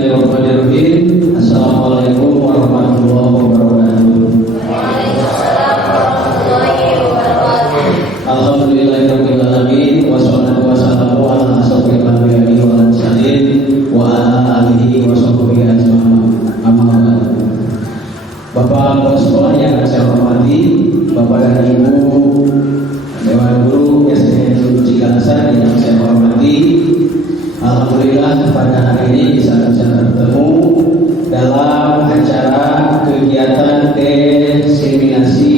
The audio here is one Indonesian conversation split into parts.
Bismillahirrahmanirrahim. Assalamualaikum warahmatullahi wabarakatuh. Alhamdulillahirabbil alamin wassalatu wassalamu ala asyrofil anbiya'i wal mursalin wa ala alihi wa sahbihi ajmain. Amma ba'd. Bapak sekolah yang saya hormati, Bapak dan Ibu Dewan Guru SDN Cikalasa yang saya hormati, alhamdulillah pada hari ini bisa bertemu dalam acara kegiatan diseminasi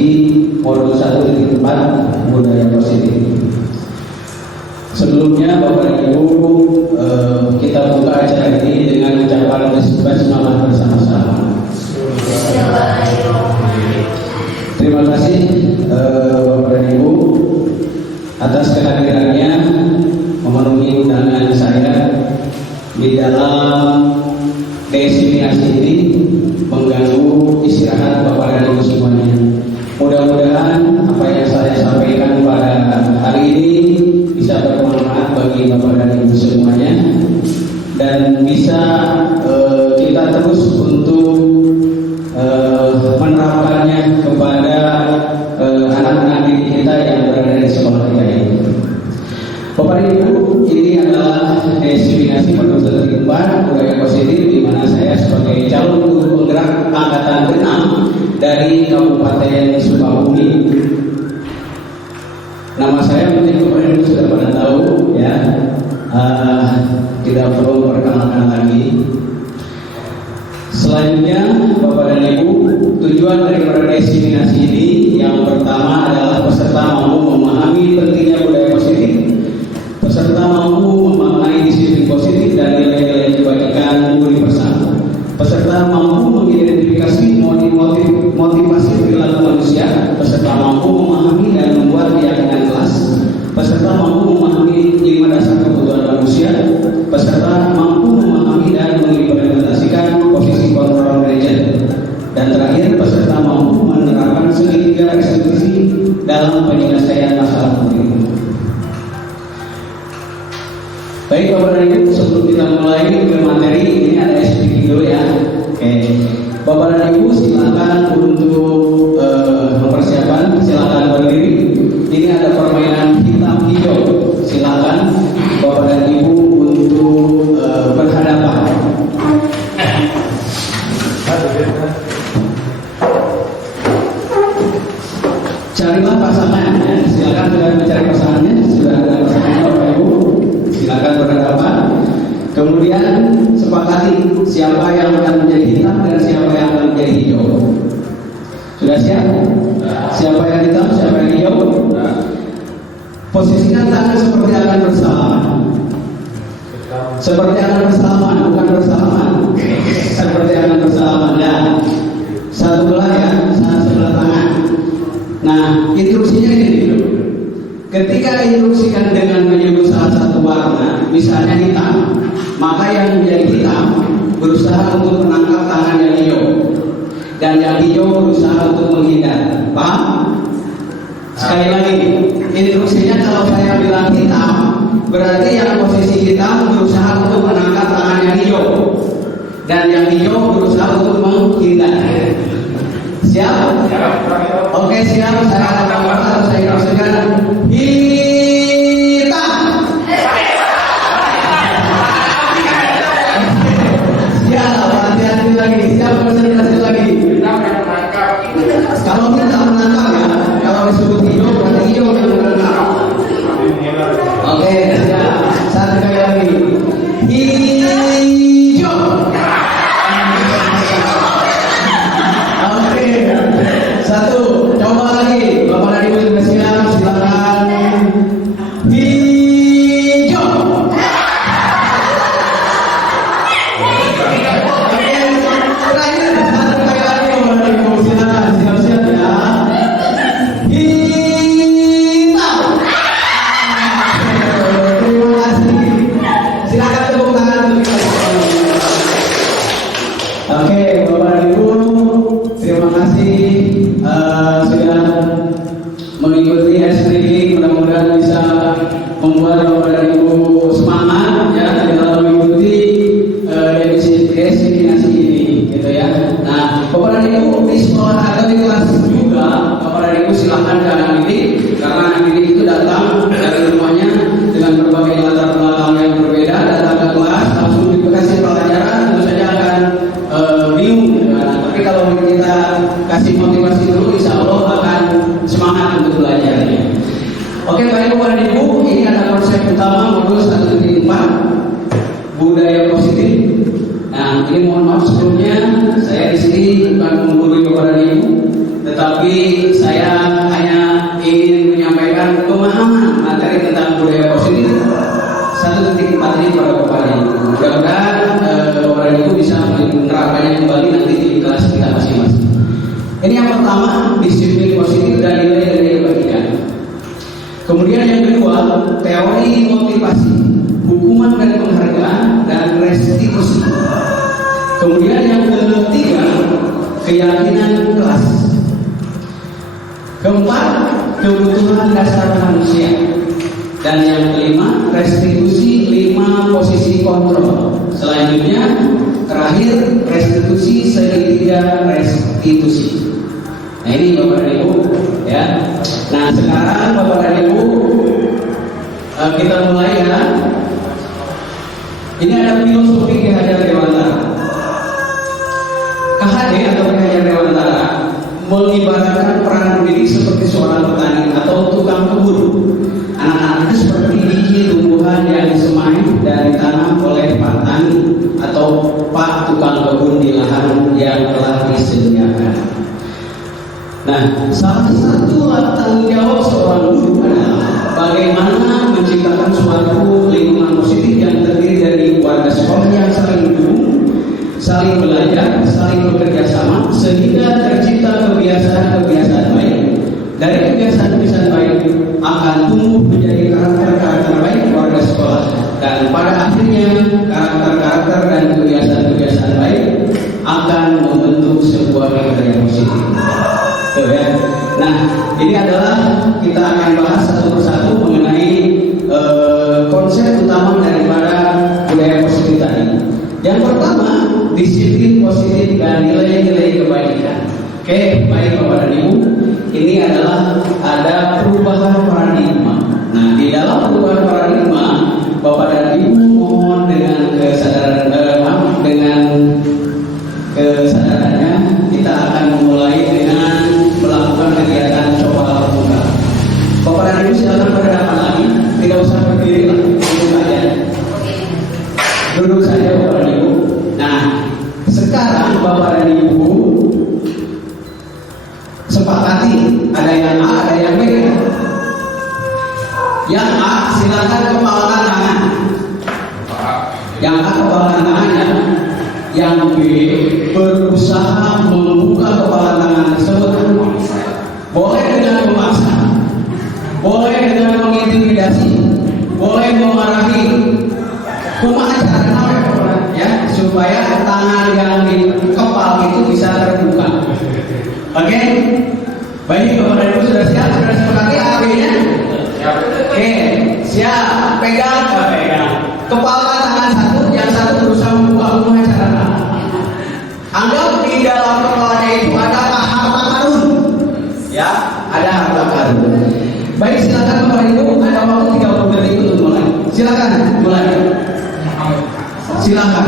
modul 1 di tempat budaya positif. Sebelumnya Bapak dan Ibu, kita buka acara ini dengan ucapan basmalah bersama-sama. Terima kasih Bapak dan Ibu atas kehadirannya memenuhi undangan saya di dalam diseminasi ini, mengganggu istirahat Bapak dan Ibu semuanya. Mudah-mudahan apa yang saya sampaikan pada hari ini bisa bermanfaat bagi Bapak dan Ibu semuanya dan bisa kita terus untuk menerapkannya kepada anak-anak didik kita yang berada di sekolah kita ini. Bapak dan Ibu, ini adalah diseminasi modul 1 budaya positif di mana saya sebagai calon guru penggerak angkatan ke-6 dari Kabupaten Sukabumi. Nama saya mungkin Bapak dan Ibu sudah pada tahu ya, tidak perlu perkenalkan lagi. Selanjutnya Bapak dan Ibu, tujuan dari diseminasi ini yang pertama adalah peserta mampu memahami pentingnya budaya positif. Peserta mampu memaknai disiplin positif dan nilai-nilai kebaikan universal. Peserta mampu mengidentifikasi motivasi perilaku manusia. Peserta mampu memahami dan membuat keyakinan kelas. Peserta mampu memahami 5 dasar kebutuhan manusia. Peserta mampu memahami dan mengimplementasikan posisi kontrol manajer. Dan terakhir, peserta mampu menerapkan segitiga restitusi dalam penyelesaian masalah publik. Baik Bapak dan Ibu, sebelum kita mulai ke materi, ini ada speaking dulu ya. Oke, Bapak dan Ibu silakan untuk mempersiapkan, silakan berdiri. Ini ada permainan hitam hijau. Silakan Bapak dan Ibu untuk berhadapan. Carilah pasangan ya. Silakan sudah mencari pasangannya, sudah ada pasangannya Bapak Ibu. Silakan berhadapan. Kemudian sepakati siapa yang akan menjadi hitam dan siapa yang akan menjadi hijau. Sudah siap? Siapa yang hitam, siapa yang hijau? Posisikan tangan seperti akan bersalaman. Seperti akan bersalaman, bukan bersalaman. Seperti akan bersalaman ya. Satu belah ya, sebelah tangan. Nah, instruksinya ini dulu. Ketika instruksikan dengan menyebut salah satu warna, misalnya hitam, maka yang menjadi hitam berusaha untuk menangkap tangan yang hijau, dan yang hijau berusaha untuk menghindar. Paham? Sekali lagi, instruksinya kalau saya bilang hitam, berarti yang posisi hitam berusaha untuk menangkap tangan yang hijau, dan yang hijau berusaha untuk menghindar. Siap? Oke, siap. Saya akan mengatakan, saya instruksikan hitam. Siap, hati-hati lagi. Siap, konsentrasi lagi. Kalau kita menangkap ya, kalau disebut hijau berarti hijau yang menangkap. Oke, siap. Satu kali lagi. Hijau. Oke. Satu, coba lagi. Bapak dan materi pada Bapak dan Ibu. Mudah-mudahan Bapak dan Ibu bisa menerapkannya kembali nanti di kelas kita masing-masing. Ini yang pertama, disiplin positif dan nilai-nilai kebaikan. Kemudian yang kedua, teori motivasi, hukuman dan penghargaan, dan restitusi. Kemudian yang ketiga, keyakinan kelas. Keempat, kebutuhan dasar manusia. Dan yang kelima, restitusi 5 posisi kontrol. Selanjutnya, terakhir, restitusi segitiga restitusi. Nah ini Bapak dan Ibu ya. Nah sekarang Bapak dan Ibu kita mulai ya. Ini ada filosofi Ki Hajar Dewantara. KHD atau Ki Hajar Dewantara mengibaratkan peran pendidik seperti seorang petani atau tukang kebun. Anak-anak itu seperti biji tumbuhan yang disemai dan ditanam oleh Pak Tani atau Pak tukang kebun di lahan yang telah disediakan. Nah, salah satu tanggung jawab seorang guru adalah bagaimana menciptakan suatu lingkungan positif yang terdiri dari warga sekolah yang saling mendukung, saling belajar, saling bekerja sama, sehingga tercipta kebiasaan-kebiasaan baik. Dari kebiasaan-kebiasaan baik akan tumbuh menjadi karakter-karakter baik warga sekolah, dan pada akhirnya karakter-karakter dan kebiasaan-kebiasaan baik akan membentuk sebuah karakter yang positif. Ya. Nah, ini adalah kita akan bahas satu persatu mengenai konsep utama daripada budaya positif tadi. Yang pertama, disiplin positif dan nilai-nilai kebaikan. Oke, baik Bapak dan Ibu, ini adalah ada perubahan paradigma. Nah, di dalam perubahan paradigma, Bapak dan Ibu mohon dengan kesadarannya kita akan memulai dengan melakukan kegiatan coba buka. Bapak dan Ibu silakan berhadapan lagi, tidak usah berdiri lah, duduk saja. Duduk saja Bapak dan Ibu. Nah, sekarang Bapak dan Ibu sepakati, ada yang A, ada yang B. Yang A silakan kepalkan tangan. Yang A kepalkan tangan ya. Yang B berusaha membuka kepala tangan tersebut. Boleh dengan memaksa, boleh dengan mengintimidasi, boleh memarahi. Kumaha caranya ya supaya tangan yang di kepala itu bisa terbuka. Oke? Baik Bapak dan Ibu sudah siap? Sudah sepakati AB-nya? Oke, siap. Pegang. Kepala tangan satu, yang satu berusaha membuka. Kumaha caranya? Anggap di dalam kepalanya itu ada harta karun. Ya, ada harta karun. Baik, silakan Bapak Ibu, ada waktu 30 detik untuk mulai. Silakan mulai. Silakan.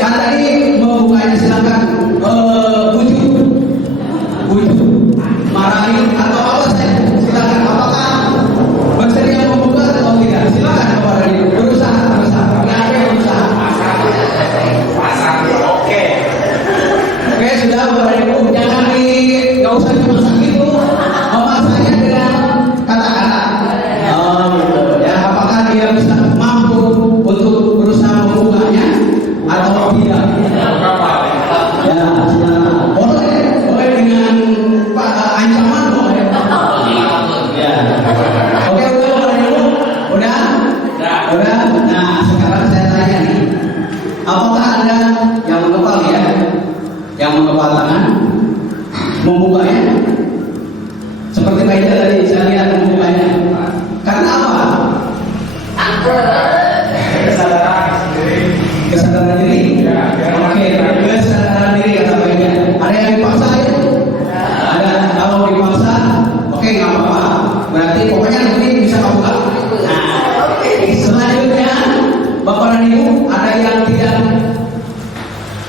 Kan tadi membukanya silakan bujuk, marahin atau apa saja. Silakan. Apakah bersedia membuka atau tidak? Silakan Bapak Ibu. Berusaha. Oke, sudah Bapak Ibu, jangan nggak usah dimasak itu, memasaknya dengan kata-kata. Oh, gitu. Ya, apakah dia bisa mampu untuk berusaha membukanya atau tidak? Ya, silakan. Boleh dengan ancaman boleh. Ya. Oke, udah Bapak Ibu, udah. Nah, sekarang saya tanya nih, apakah Anda yang mengepal ya? Yang mengepal tangan membukanya seperti Pak Ida tadi saya lihat membukanya karena apa? Kesadaran diri. Oke, kesadaran diri kata Pak Ida. Ada yang dipaksa ya? Ada. Kalau dipaksa, oke nggak apa-apa. Berarti pokoknya nanti bisa buka. Nah, selanjutnya Bapak dan Ibu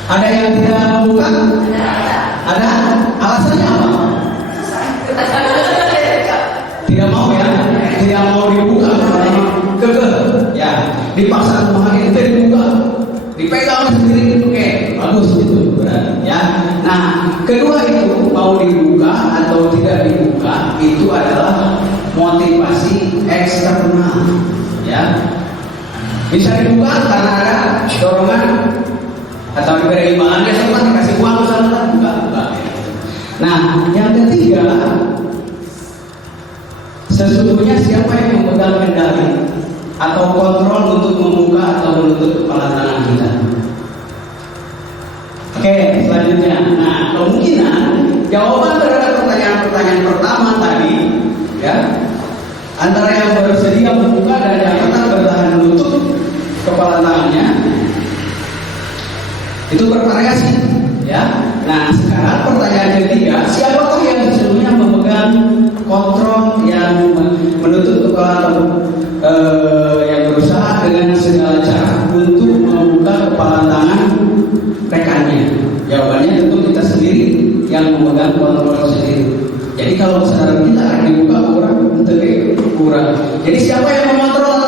ada yang tidak membuka? Ada? Alasannya apa? Tidak mau ya? Tidak mau dibuka. Kekeh. Ya, dipaksa kemarin itu dibuka. Dipegang sendiri. Oke, bagus itu berarti ya. Nah, kedua itu mau dibuka atau tidak dibuka itu adalah motivasi eksternal. Ya. Bisa dibuka karena ada dorongan atau diberi imbalan, dia sempat dikasih uang misalnya, buka. Nah, yang ketiga, sesungguhnya siapa yang memegang kendali atau kontrol untuk membuka atau menutup kepala tangan kita? Oke, selanjutnya. Nah, kemungkinan jawaban terhadap pertanyaan pertama tadi, ya, antara yang bersedia membuka dan yang tetap bertahan menutup kepala tangannya, itu bervariasi, ya. Nah, sekarang pertanyaan ketiga, siapakah yang sesungguhnya memegang kontrol yang menutup kepala yang berusaha dengan segala cara untuk membuka kepala tangan rekannya? Jawabannya tentu kita sendiri yang memegang kontrol sendiri. Jadi kalau saudara kita dibuka kurang. Jadi siapa yang mengontrol?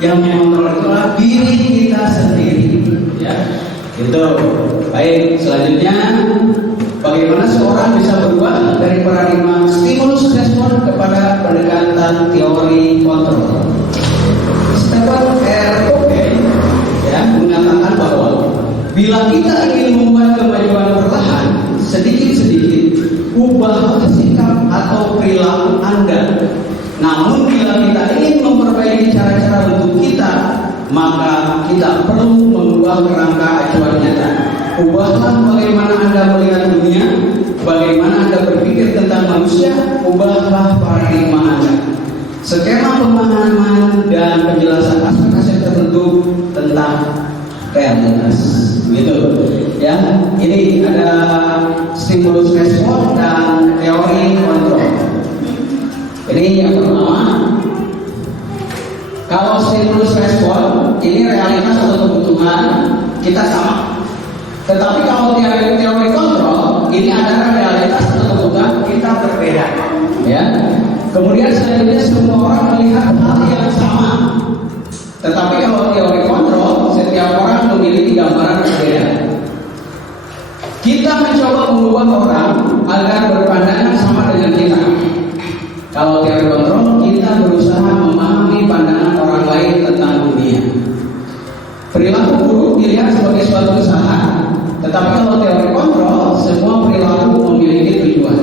Yang mengontrol itulah diri kita sendiri, ya. Itu. Baik, selanjutnya bagaimana seorang bisa berubah dari paradigma stimulus respon kepada pendekatan teori kontrol. Stephen R. Covey, ya, mengatakan bahwa bila kita ingin membuat kemajuan perlahan, sedikit-sedikit ubahlah sikap atau perilaku Anda. Namun bila kita ingin memperbaiki cara-cara untuk kita, maka kita perlu mengubah kerangka acuan nyata. Ubahlah bagaimana Anda melihat dunia, bagaimana Anda berpikir tentang manusia, ubahlah paradigma Anda. Skema pemahaman dan penjelasan aspek-aspek tertentu tentang realitas. Gitu. Ya, ini ada stimulus respon dan teori kontrol. Ini yang pertama. Kalau stimulus respon ini realitas atau kebutuhan kita sama. Tetapi kalau teori kontrol ini adalah realitas atau kebutuhan kita berbeda. Ya. Kemudian selanjutnya semua orang melihat hal yang sama. Tetapi kalau teori kontrol setiap orang memiliki gambaran berbeda. Kita mencoba mengubah orang agar berpandangan sama dengan kita. Kalau teori kontrol, kita berusaha memahami pandangan orang lain tentang dunia. Perilaku buruk dilihat sebagai suatu kesalahan, tetapi kalau teori kontrol, semua perilaku memiliki tujuan.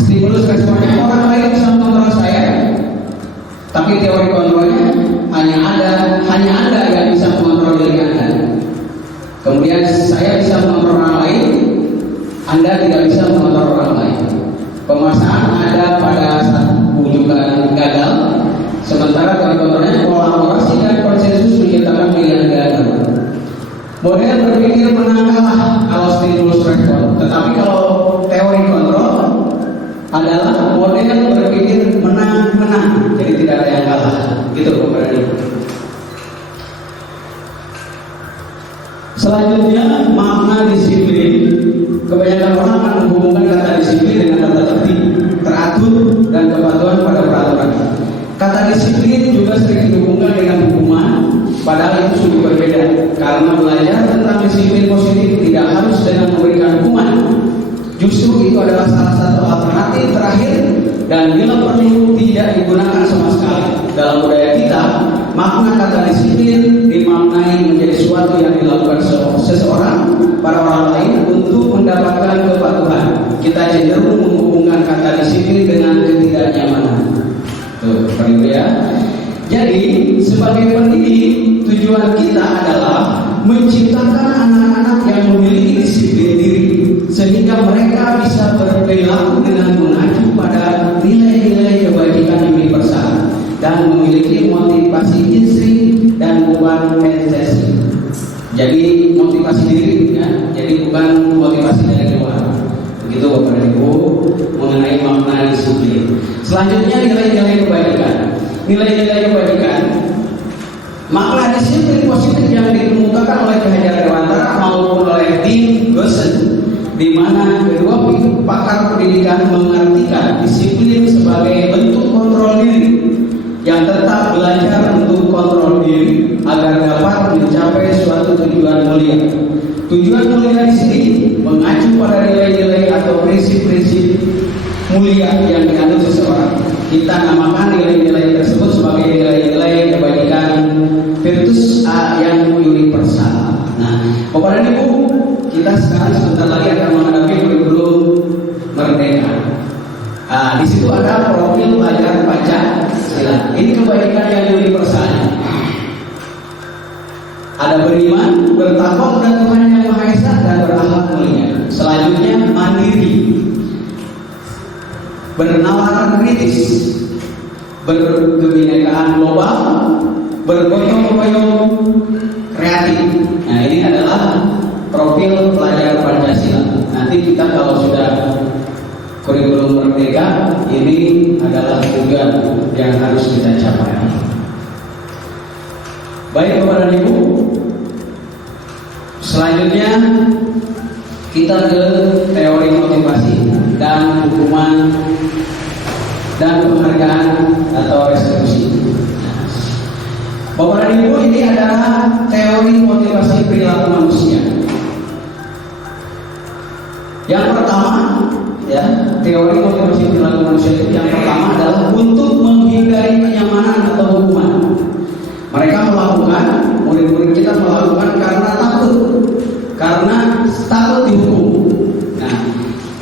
Stimulus responnya orang lain bisa mengontrol saya, tapi teori kontrolnya hanya Anda yang bisa mengontrol diri Anda. Kemudian saya bisa mengontrol orang lain, Anda tidak bisa mengontrol orang lain. Pemasangan ada pada saat wujudkan gagal, sementara teori kontrolnya kolaborasi dan konsensus menciptakan pilihan gagal. Model berpikir menang kalah kalau stimulus respon, tetapi kalau teori kontrol adalah model berpikir menang, jadi tidak ada yang kalah. Gitu Bapak dan Ibu. Selanjutnya makna disiplin. Kebanyakan orang akan menghubungkan kata disiplin dengan kata tertib, teratur, dan kepatuhan pada peraturan. Kata disiplin juga sering dihubungkan dengan hukuman, padahal itu sungguh berbeda. Karena belajar tentang disiplin positif tidak harus dengan memberikan hukuman. Justru itu adalah salah satu alternatif terakhir dan bila perlu tidak digunakan sama sekali. Dalam budaya kita, makna kata disiplin dimaknai menjadi sesuatu yang dilakukan seseorang pada orang lain untuk mendapatkan kepatuhan. Kita cenderung menghubungkan kata disiplin dengan ketidaknyamanan. Tuh, seperti ya. Jadi, sebagai pendidik, tujuan kita adalah menciptakan anak-anak yang memiliki disiplin diri, sehingga mereka bisa berperilaku dengan mengacu pada nilai-nilai kebajikan universal dan memiliki motivasi insting dan bukan intensi. Jadi motivasi diri, ya. Jadi bukan motivasi dari luar. Begitu Bapak dan Ibu mengenai makna disiplin. Selanjutnya nilai-nilai kebajikan. Nilai-nilai kebajikan. Makna disiplin positif yang dikemukakan oleh Ki Hajar Dewantara maupun oleh Tim Gosen, di mana kedua pakar pendidikan mengartikan disiplin sebagai bentuk kontrol diri yang tetap belajar untuk kontrol diri agar dapat mencapai suatu tujuan mulia. Tujuan mulia di sini mengacu pada nilai-nilai atau prinsip-prinsip mulia yang dianut seseorang. Kita namakan nilai-nilai tersebut sebagai nilai profil pelajar Pancasila. Ini kebaikan yang universal. Ada beriman, bertakwa kepada Tuhan Yang Maha Esa, dan berakhlak mulia. Selanjutnya mandiri, bernalar kritis, berkebinekaan global, bergotong royong, kreatif. Nah, ini adalah profil pelajar Pancasila. Nanti kita kalau sudah kurikulum merdeka, ini adalah juga yang harus kita capai. Baik Bapak dan Ibu, selanjutnya kita ke teori motivasi dan hukuman dan penghargaan atau restitusi. Bapak dan Ibu, ini adalah teori motivasi perilaku manusia. Yang pertama, ya, teori motivasi perilaku manusia itu yang pertama adalah untuk menghindari kenyamanan atau hukuman. Mereka melakukan, murid-murid kita melakukan karena takut dihukum. Nah,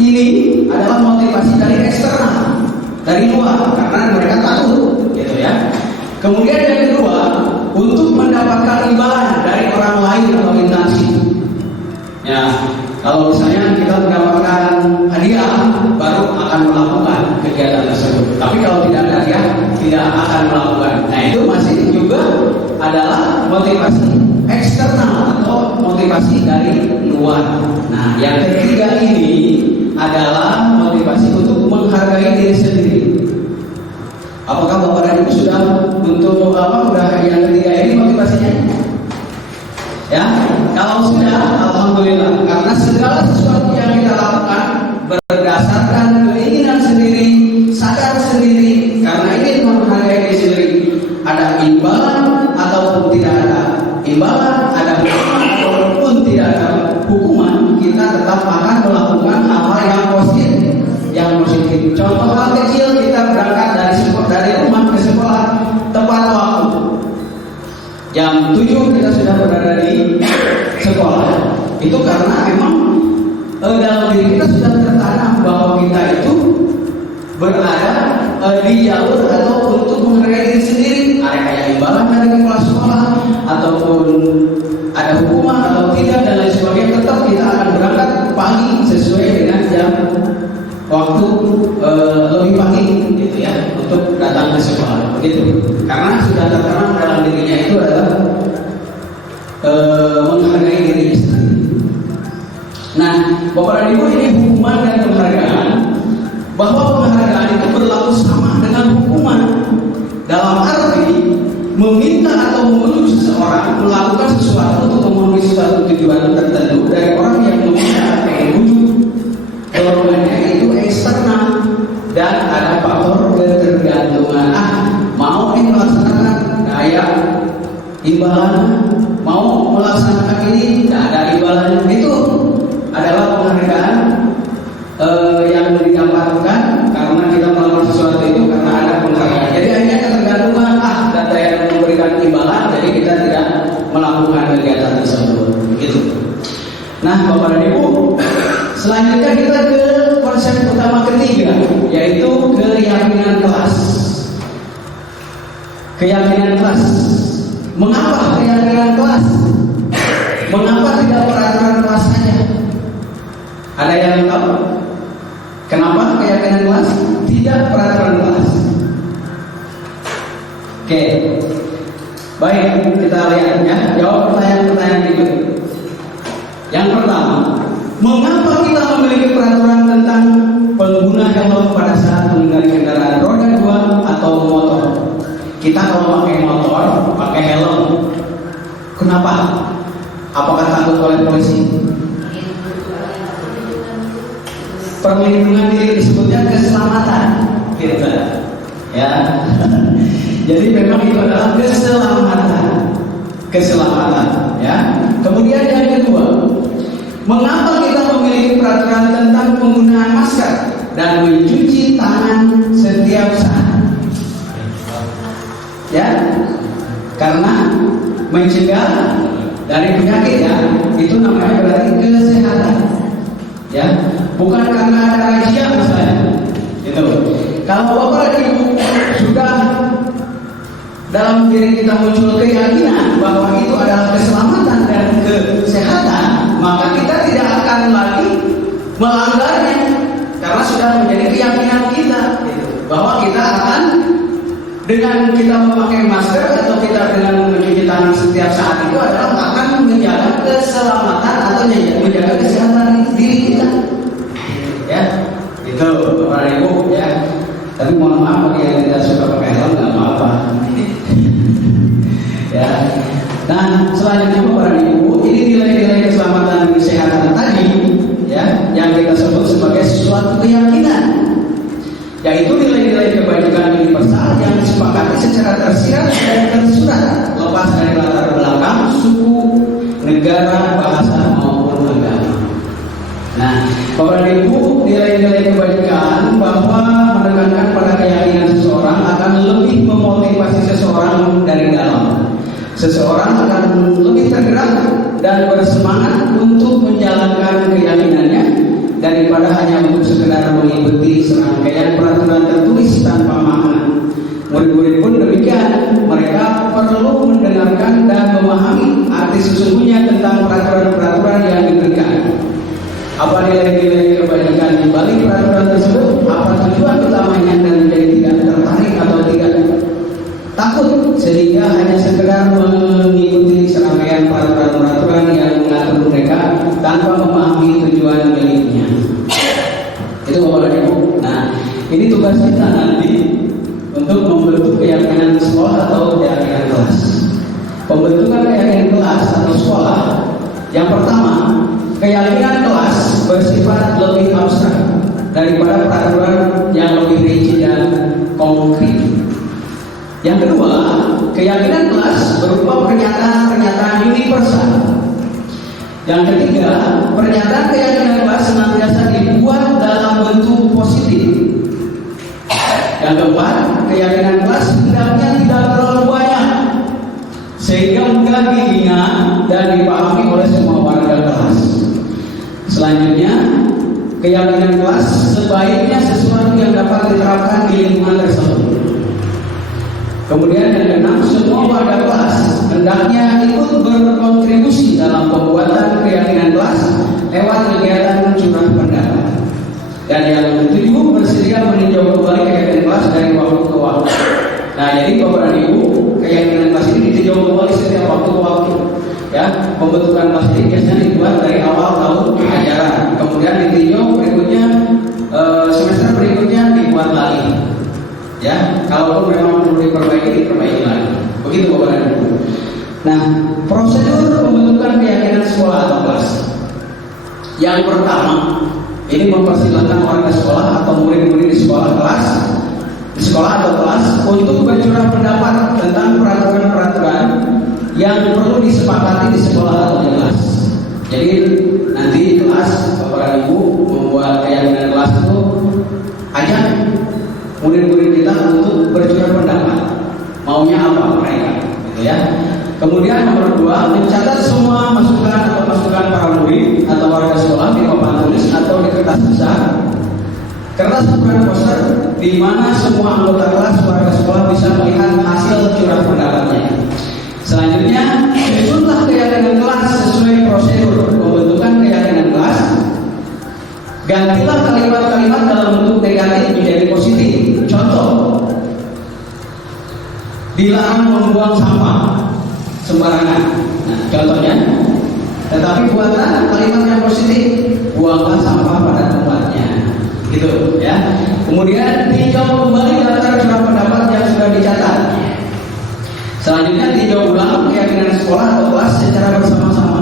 ini adalah motivasi dari eksternal, dari luar, karena mereka takut, gitu ya. Kemudian yang kedua, untuk mendapatkan imbalan dari orang lain atau instansi. Ya, kalau misalnya kita mendapatkan hadiah, baru akan melakukan kegiatan tersebut. Tapi kalau tidak ada hadiah, tidak akan melakukan. Nah, itu masih juga adalah motivasi eksternal atau motivasi dari luar. Nah, yang ketiga ini adalah motivasi untuk menghargai diri sendiri. Apakah Bapak dan Ibu sudah untuk udah yang ketiga ini motivasinya? Ya, kalau sudah, alhamdulillah. Karena segala sesuatu yang kita lakukan berdasarkan keinginan sendiri, sadar sendiri, karena ingin menghargai diri sendiri. Ada imbalan ataupun tidak ada imbalan, ada hukuman ataupun tidak ada hukuman, kita tetap akan melakukan hal-hal yang positif. Contoh hal kecil, kita berangkat dari rumah ke sekolah tepat waktu. Jam 7 kita sudah berada di sekolah. Itu karena memang dalam diri kita sudah tertanam bahwa kita itu berada di jalur atau untuk menghargai diri sendiri. Ada kayak imbalan dari kepala sekolah ataupun ada hukuman atau tidak dan lain sebagainya, tetap kita akan berangkat pagi sesuai dengan jam waktu lebih pagi, gitu ya, untuk datang ke sekolah, begitu. Karena sudah tertanam dalam dirinya itu adalah menghargai diri sendiri. Nah, Bapak dan Ibu, ini hukuman dan penghargaan. Bahwa penghargaan itu berlaku sama dengan hukuman. Dalam arti meminta atau menuntut seseorang melakukan sesuatu untuk memenuhi suatu tujuan tertentu dari orang yang meminta atau menuntut. Dorongannya itu eksternal dan ada faktor ketergantungan. Mau melaksanakan kayak imbalan, mau melaksanakan ini tidak ada imbalan, itu adalah penghargaan yang digambarkan karena kita melakukan sesuatu itu karena ada penghargaan. Jadi hanya ketergantungan data yang memberikan imbalan, jadi kita tidak melakukan kegiatan tersebut. Gitu. Nah, Bapak dan Ibu, selanjutnya kita ke konsep utama ketiga, yaitu keyakinan kelas. Keyakinan kelas. Mengapa keyakinan kelas? Mengapa tidak peraturan kelas saja? Ada yang tahu? Kenapa keyakinan kelas tidak peraturan kelas? Oke, baik, kita lihat ya. Jawab pertanyaan-pertanyaan berikut. Yang pertama, mengapa kita memiliki peraturan tentang pengguna helm pada saat mengendarai kendaraan roda 2 atau motor? Kita kalau pakai motor, pakai helm. Kenapa? Apakah takut oleh polisi? Perlindungan diri, disebutnya keselamatan, gitu ya. Jadi memang itu adalah keselamatan, ya. Kemudian yang kedua, mengapa kita memiliki peraturan tentang penggunaan masker dan mencuci tangan setiap saat? Ya, karena mencegah dari penyakit, ya. Itu namanya berarti kesehatan. Ya, bukan karena ada razia misalnya, gitu. Kalau Bapak dan Ibu sudah dalam diri kita muncul keyakinan bahwa itu adalah keselamatan dan kesehatan, maka kita tidak akan lagi melanggarnya karena sudah menjadi keyakinan kita bahwa kita akan dengan kita memakai masker atau kita dengan mencuci tangan setiap saat itu adalah akan menjaga keselamatan atau menjaga kesehatan diri kita. Ya, itu Bapak Ibu ya. Tapi mohon maaf bagi yang tidak suka pakai helm nggak apa-apa. Ya. Nah, selanjutnya Bapak Ibu, ini nilai-nilai keselamatan dan kesehatan tadi, ya, yang kita sebut sebagai suatu keyakinan, yaitu nilai-nilai kebajikan universal yang disepakati secara tersirat dan tersurat, lepas dari latar belakang, suku, negara, bahasa maupun agama. Nah, Bapak dan Ibu, nilai-nilai kebajikan bahwa menekankan pada keyakinan seseorang akan lebih memotivasi seseorang dari dalam. Seseorang akan lebih tergerak dan bersemangat untuk menjalankan keyakinannya daripada hanya untuk sekedar mengikuti serangkaian peraturan tertulis tanpa makna. Murid-murid pun demikian, mereka perlu mendengarkan dan memahami arti sesungguhnya tentang peraturan-peraturan yang diberikan. Apa nilai-nilai kebajikan di balik peraturan tersebut? Apa tujuan utamanya dan menjadi tidak tertarik atau tidak takut sehingga hanya sekedar mengikuti serangkaian peraturan-peraturan yang mengatur mereka tanpa memahami tujuan miliknya. Itu Bapak dan Ibu. Nah, ini tugas kita nanti untuk membentuk keyakinan sekolah atau keyakinan kelas. Pembentukan keyakinan kelas atau sekolah. Yang pertama, keyakinan kelas bersifat lebih abstrak daripada peraturan yang lebih rinci dan konkret. Yang kedua, keyakinan kelas berupa pernyataan-pernyataan universal. Yang ketiga, pernyataan keyakinan kelas senantiasa dibuat dalam bentuk positif. Yang keempat, keyakinan kelas hendaknya tidak terlalu banyak sehingga mudah diingat dan dipahami oleh semua warga kelas. Selanjutnya, keyakinan kelas sebaiknya sesuatu yang dapat diterapkan di lingkungan tersebut. Kemudian yang keenam, semua warga kelas hendaknya ikut berkontribusi dalam pembuatan keyakinan kelas lewat kegiatan curah pendapat. Dan yang ketujuh, bersedia meninjau kembali keyakinan kelas dari waktu ke waktu. Nah, jadi Bapak dan Ibu, keyakinan kelas ini ditinjau kembali setiap waktu ke waktu. Ya, pembentukan kelas ini biasanya dibuat dari awal tahun ajaran. Kemudian ditinjau berikutnya semester berikutnya dibuat lagi. Ya, kalau memang perlu diperbaiki lagi. Begitu Bapak dan Ibu. Nah, prosedur pembentukan keyakinan sekolah atau kelas. Yang pertama, ini mempersilahkan warga sekolah atau murid-murid di sekolah atau kelas untuk bercurah pendapat tentang peraturan-peraturan yang perlu disepakati di sekolah atau di kelas. Jadi nanti kelas Bapak dan Ibu membuat keyakinan kelas itu ajak murid-murid kita untuk bercurah pendapat, maunya apa mereka, gitu ya. Kemudian nomor 2, mencatat semua masukan para murid atau warga sekolah di papan tulis atau di kertas besar, kertas ukuran poster, di mana semua anggota kelas warga sekolah bisa melihat hasil curah pendapatnya. Selanjutnya, susunlah keyakinan kelas sesuai prosedur pembentukan keyakinan kelas. Gantilah kalimat-kalimat dalam bentuk negatif menjadi positif. Contoh, dilarang membuang sampah sembarangan. Nah, contohnya, tetapi buatlah kalimat yang positif, buanglah sampah pada tempatnya. Gitu ya. Kemudian tinjau kembali daftar curah pendapat yang sudah dicatat. Selanjutnya tinjau ulang keyakinan sekolah atau kelas secara bersama-sama.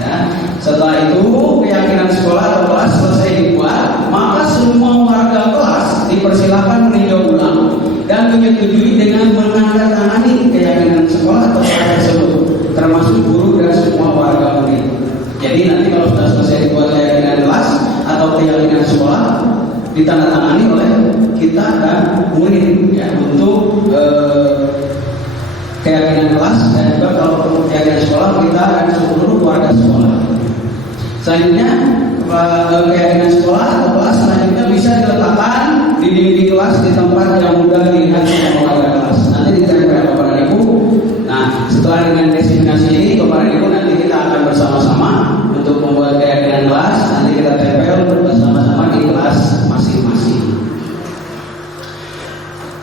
Ya. Setelah itu keyakinan sekolah atau kelas selesai dibuat, maka semua warga kelas dipersilakan meninjau ulang dan menyetujui dengan menandatangani keyakinan sekolah atau kelas tersebut, termasuk guru dan semua warga murid. Jadi nanti kalau sudah selesai dibuat keyakinan kelas atau keyakinan sekolah, ditandatangani oleh kita dan murid ya, untuk keyakinan kelas dan juga kalau keyakinan sekolah kita dan seluruh warga sekolah. Selanjutnya keyakinan sekolah atau kelas selanjutnya bisa diletakkan di dinding kelas kelas di tempat yang mudah dilihat sama warga kelas. Nanti ditempel Bapak dan Ibu. Nah, setelah dengan designasi ini Bapak dan Ibu nanti kita akan bersama-sama untuk membuat keyakinan kelas. Nanti kita tempel bersama-sama di kelas masing-masing.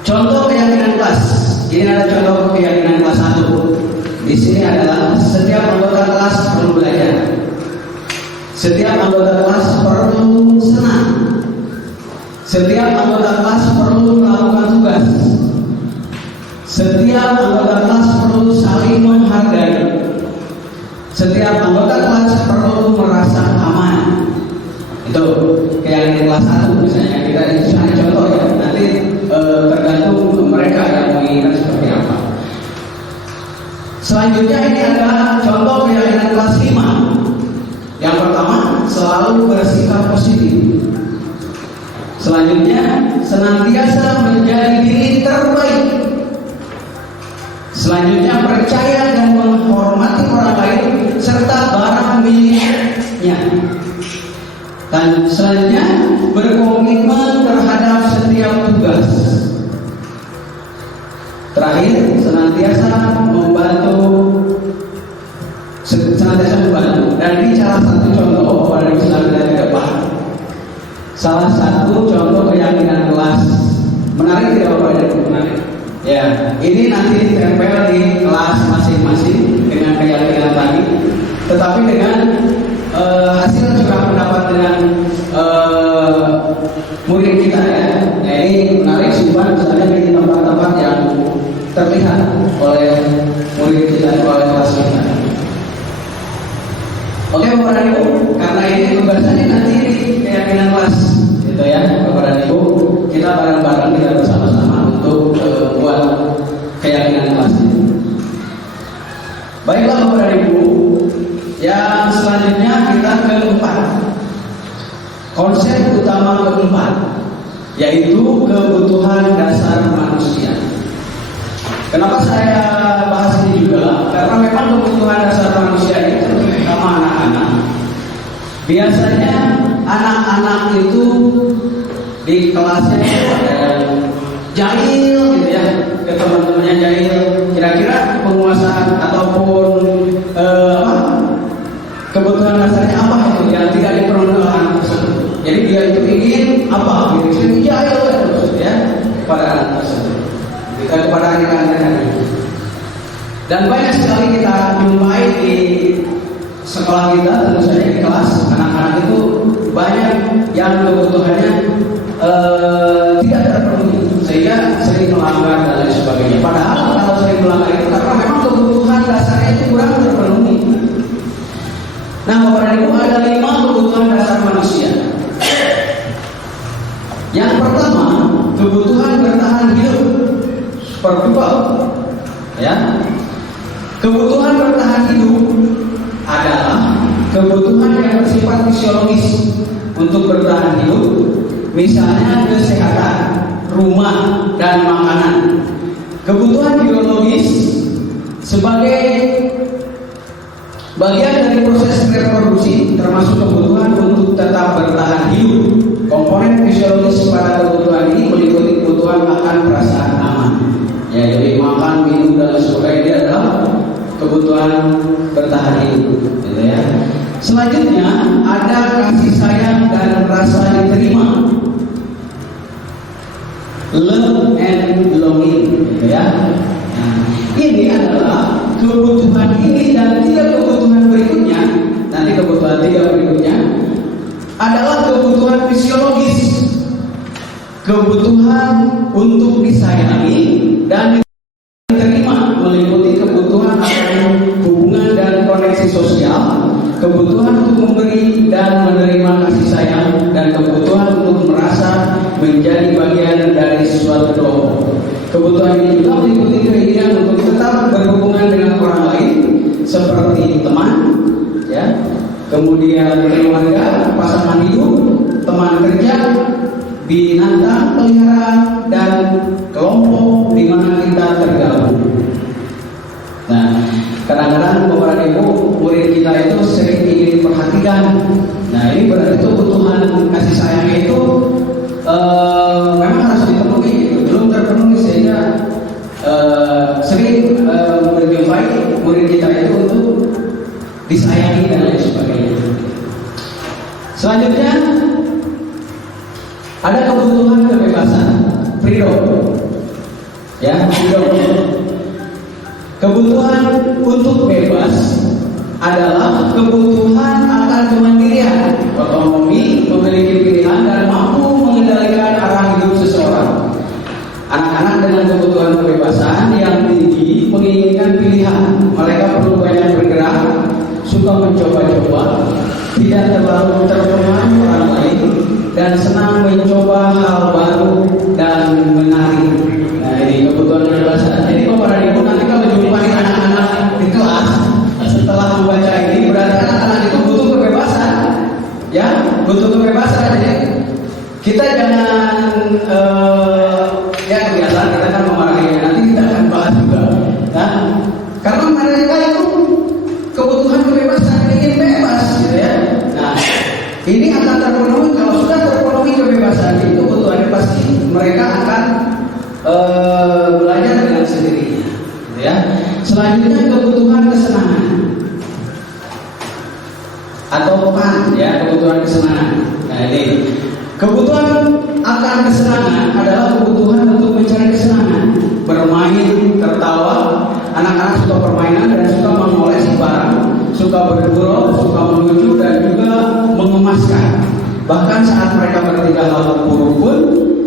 Contoh keyakinan kelas. Ini ada contoh keyakinan kelas 1. Di sini adalah setiap anggota kelas perlu belajar. Setiap anggota kelas perlu senang. Setiap anggota kelas perlu melakukan tugas. Setiap anggota kelas perlu saling menghargai. Setiap anggota kelas perlu merasa aman. Itu keyakinan kelas 1 misalnya. Kita itu hanya contoh ya. Nanti tergantung mereka yang menginginkan seperti apa. Selanjutnya ini adalah contoh keyakinan kelas 5. Yang pertama, selalu bersikap positif. Selanjutnya, senantiasa menjadi diri terbaik. Selanjutnya, percaya dan menghormati orang lain serta barang miliknya. Dan selanjutnya, berkomitmen terhadap setiap tugas. Terakhir, senantiasa membantu. Dan ini salah satu contoh pada misalnya kita di depan. Salah satu contoh keyakinan kelas. Menarik tidak Bapak dan Ibu? Menarik. Ya, ini nanti ditempel di kelas masing-masing dengan keyakinan tadi. Tetapi dengan hasil curah pendapat dengan murid kita ya. Nah, ini menarik simpan misalnya di tempat-tempat yang terlihat oleh murid kita, oleh kelas kita. Oke Bapak dan Ibu, karena ini pembahasannya nanti di keyakinan kelas, gitu ya Bapak dan Ibu. Kita bareng-bareng, kita bersama-sama untuk buat keyakinan kelas ini. Baiklah Bapak dan Ibu, yang selanjutnya kita keempat. Konsep utama keempat, yaitu kebutuhan dasar manusia. Kenapa saya bahas ini juga? Karena memang kebutuhan dasar manusia itu terutama anak-anak. Biasanya anak-anak itu di kelasnya ada yang jahil gitu ya, ke teman-temannya jahil. Kira-kira penguasaan ataupun kebutuhan dasarnya apa itu yang tidak dipenuhi oleh anak tersebut. Jadi dia itu ingin apa? Gitu, jahil ya kepada anak tersebut. Kepada anak-anak. Dan banyak sekali kita jumpai di sekolah kita, tentu saja di kelas anak-anak itu banyak yang kebutuhannya tidak terpenuhi sehingga sering melanggar dan lain sebagainya. Padahal kalau sering melanggar itu karena memang kebutuhan dasarnya itu kurang terpenuhi. Nah, Bapak dan Ibu, ada 5 kebutuhan dasar manusia. Yang pertama, kebutuhan bertahan hidup. Pertama, ya, kebutuhan bertahan hidup adalah kebutuhan yang bersifat fisiologis untuk bertahan hidup, misalnya kesehatan, rumah, dan makanan. Kebutuhan biologis sebagai bagian dari proses reproduksi, termasuk kebutuhan untuk tetap bertahan hidup. Komponen fisiologis pada kebutuhan ini meliputi kebutuhan akan perasaan aman. Ya, jadi makan, minum dan sebagainya dia adalah kebutuhan bertahan hidup, gitu ya. Selanjutnya ada kasih sayang dan rasa diterima, love and belonging, gitu ya. Nah, ini adalah kebutuhan ini dan 3 kebutuhan berikutnya. Nanti kebutuhan 3 berikutnya adalah kebutuhan fisiologis, kebutuhan untuk disayangi dan diterima, meliputi kebutuhan akan hubungan dan koneksi sosial, kebutuhan untuk memberi dan menerima kasih sayang, dan kebutuhan untuk merasa menjadi bagian dari suatu kelompok. Kebutuhan ini juga meliputi keinginan untuk tetap berhubungan dengan orang lain, seperti teman, ya, kemudian keluarga, pasangan hidup, teman kerja, binatang peliharaan, dan kelompok di mana kita tergabung. Nah, kadang-kadang Bapak dan Ibu, murid kita itu sering ingin diperhatikan. Nah, ini berarti kebutuhan kasih sayang itu memang harus dipenuhi. Ada kebutuhan kebebasan, freedom. Ya, freedom. Kebutuhan untuk bebas adalah kebutuhan akan kemandirian, otonomi, memiliki pilihan dan mampu mengendalikan arah hidup seseorang. Anak-anak dengan kebutuhan kebebasan yang tinggi menginginkan pilihan. Mereka perlu banyak bergerak, suka mencoba-coba, tidak terlalu terpengaruh orang lain, dan senang mencoba hal baru dan menarik. Nah, ini kebutuhan kebebasan. Jadi para ibu nanti kalau jumpai anak-anak di kelas setelah membaca ini, berarti anak-anak itu butuh kebebasan, ya, butuh kebebasan. Jadi kita jangan ya kebiasaan kita kan memarahi, nanti kita akan bahas juga, nah, karena mereka itu kebutuhan kebebasan, ingin bebas, gitu ya. Nah, ini akan terpenuhi kalau sudah terpenuhi kebebasan itu, kebutuhannya pasti mereka akan belajar dengan sendirinya, gitu ya. Selanjutnya kebutuhan kesenangan atau fun, ya, kebutuhan kesenangan. Nah, ini kebutuhan akan kesenangan adalah kebutuhan untuk mencari kesenangan, bermain, tertawa. Anak-anak suka permainan dan suka mengoleksi barang, suka bergurau, suka melucu dan juga mengemaskan. Bahkan saat mereka bertingkah buruk pun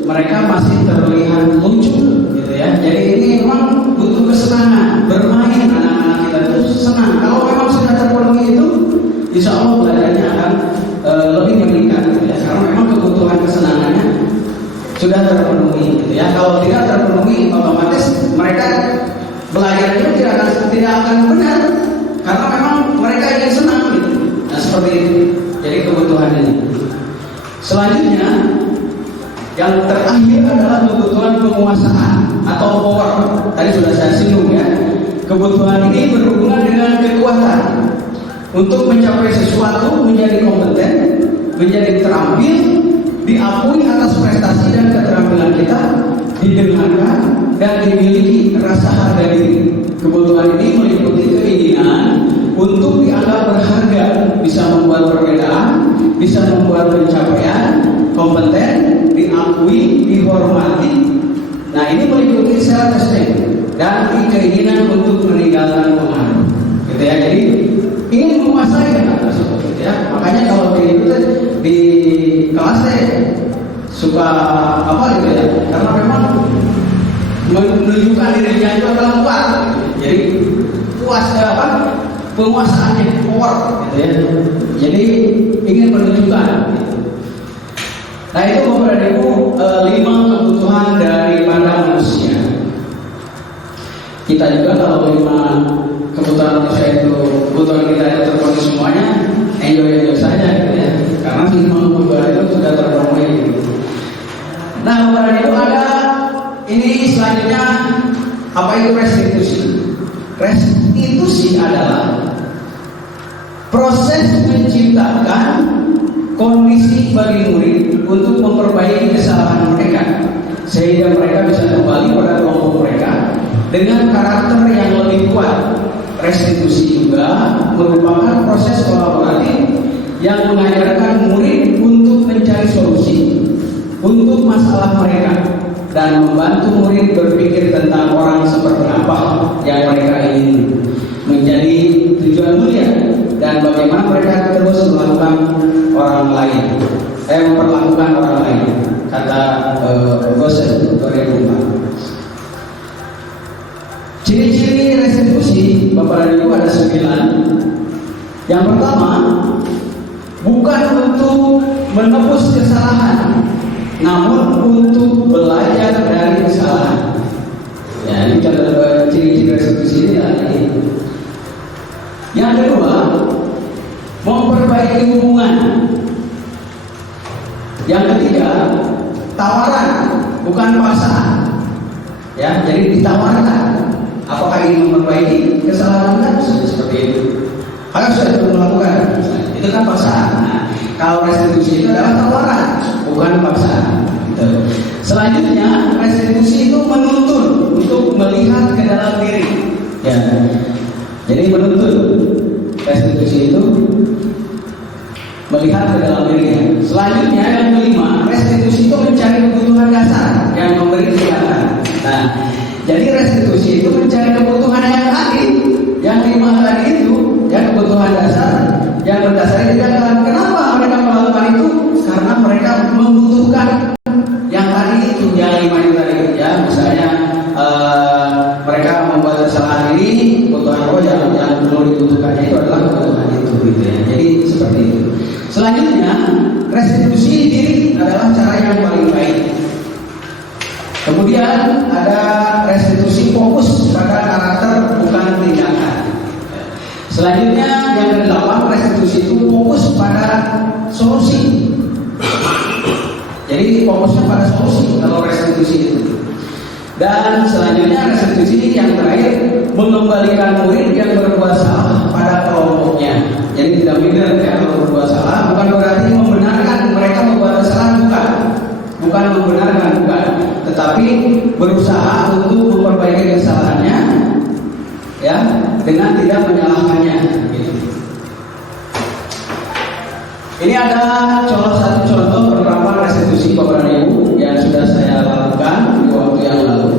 mereka masih terlihat lucu, gitu ya. Jadi ini memang butuh kesenangan, bermain. Anak-anak kita itu senang. Kalau memang sudah terpenuhi itu, insya Allah belajarnya akan lebih meningkat, gitu ya. Karena memang kebutuhan kesenangannya sudah terpenuhi, gitu ya. Kalau tidak terpenuhi, otomatis mereka belajar itu tidak akan benar, karena memang mereka ingin senang, gitu. Nah, seperti itu. Jadi kebutuhan ini. Selanjutnya, yang terakhir adalah kebutuhan penguasaan atau power. Tadi sudah saya singgung, ya. Kebutuhan ini berhubungan dengan kekuatan untuk mencapai sesuatu, menjadi kompeten, menjadi terampil, diakui atas prestasi dan keterampilan kita, didengarkan dan dimiliki rasa harga diri. Kebutuhan ini meliputi keinginan untuk dianggap berharga, bisa membuat perbedaan, bisa membuat pencapaian, kompeten, diakui, dihormati. Nah, ini meliputi self-esteem dan keinginan untuk meninggalkan pengaruh, gitu ya. Jadi ingin menguasai hal tersebut, ya. Makanya kalau di kelas saya suka apa gitu ya, karena memang menunjukkan dirinya itu adalah kuat, jadi puas penguasaannya, power, gitu ya. Jadi ingin menunjukkan, gitu. Nah, itu Bapak dan Ibu 5 kebutuhan daripada manusia. Kita juga kalau 5 kebutuhan manusia itu, kebutuhan kita itu terpenuhi semuanya, enjoy saja, gitu ya. Karena 5 kebutuhan itu sudah terpenuhi. Nah, Bapak dan Ibu, ada ini selanjutnya, apa itu restitusi? Restitusi adalah proses menciptakan kondisi bagi murid untuk memperbaiki kesalahan mereka, sehingga mereka bisa kembali pada kelompok mereka dengan karakter yang lebih kuat. Restitusi juga merupakan proses kolaboratif yang mengajarkan murid untuk mencari solusi untuk masalah mereka dan membantu murid berpikir tentang orang seperti apa yang mereka ingin menjadi tujuan mulia dan bagaimana mereka terus melakukan orang lain, memperlakukan orang lain, kata Gosen 2004. Ciri-ciri restitusi Bapak dan Ibu ada 9. Yang pertama, bukan untuk menebus kesalahan, namun untuk belajar dari kesalahan. Ya, ini contoh ciri-ciri restitusi ini. Yang kedua, memperbaiki hubungan. Yang ketiga, tawaran, bukan paksaan. Ya, jadi ditawarkan. Apakah ingin memperbaiki kesalahan Anda? Seperti itu. Kalau sudah melakukan, itu kan paksaan. Nah, kalau restitusi itu adalah tawaran, bukan paksaan. Gitu. Selanjutnya, restitusi itu menuntun untuk melihat ke dalam diri. Ya, jadi menuntun. Restitusi itu melihat ke dalam dirinya. Selanjutnya yang kelima, restitusi itu Kemudian ada restitusi fokus pada karakter bukan tindakan. Selanjutnya yang kedelapan, restitusi itu fokus pada solusi. Jadi fokusnya pada solusi kalau restitusi itu. Dan selanjutnya restitusi yang terakhir, mengembalikan murid yang berbuat salah pada kelompoknya. Jadi tidak benar ya kalau berbuat salah, bukan berarti membenarkan mereka membuat kesalahan, bukan membenarkan, bukan, tetapi berusaha untuk memperbaiki kesalahannya, ya, dengan tidak menyalahkannya. Gitu. Ini ada satu contoh penerapan restitusi Bapak dan Ibu yang sudah saya lakukan di waktu yang lalu.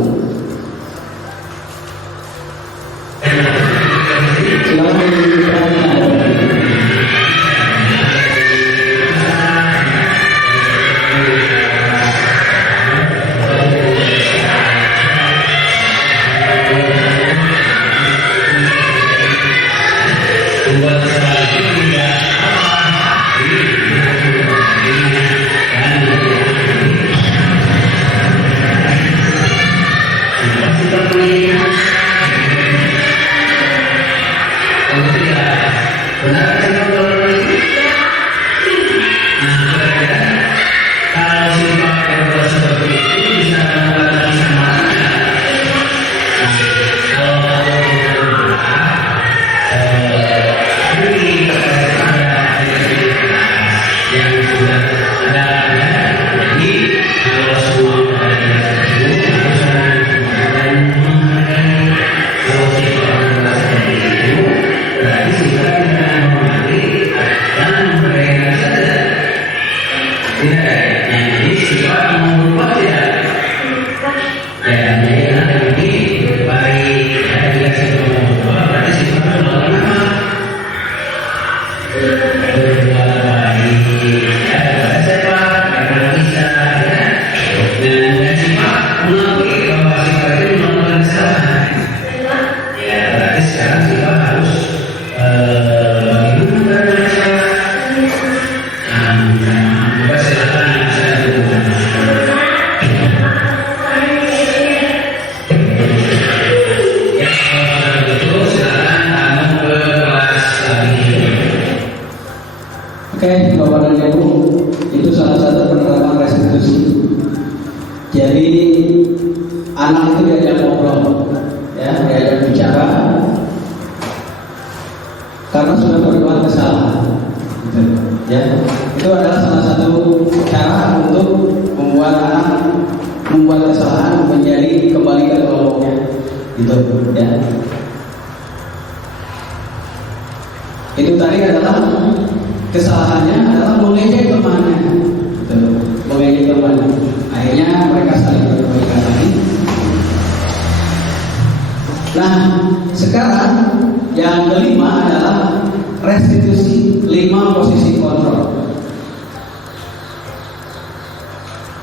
Silakan Bapak dan Ibu, itu salah satu penerapan restitusi. Jadi anak itu diajak ngobrol, ya, diajak bicara, karena sudah berbuat kesalahan. Gitu, ya, itu adalah salah satu cara untuk membuat anak membuat kesalahan menjadi kembali ke kelompoknya. Gitu, ya. Itu tadi adalah kesalahannya adalah mengejek temannya, gitu. Mengejek temannya. Akhirnya mereka saling berbaikan lagi. Nah, sekarang yang kelima adalah restitusi 5 posisi kontrol.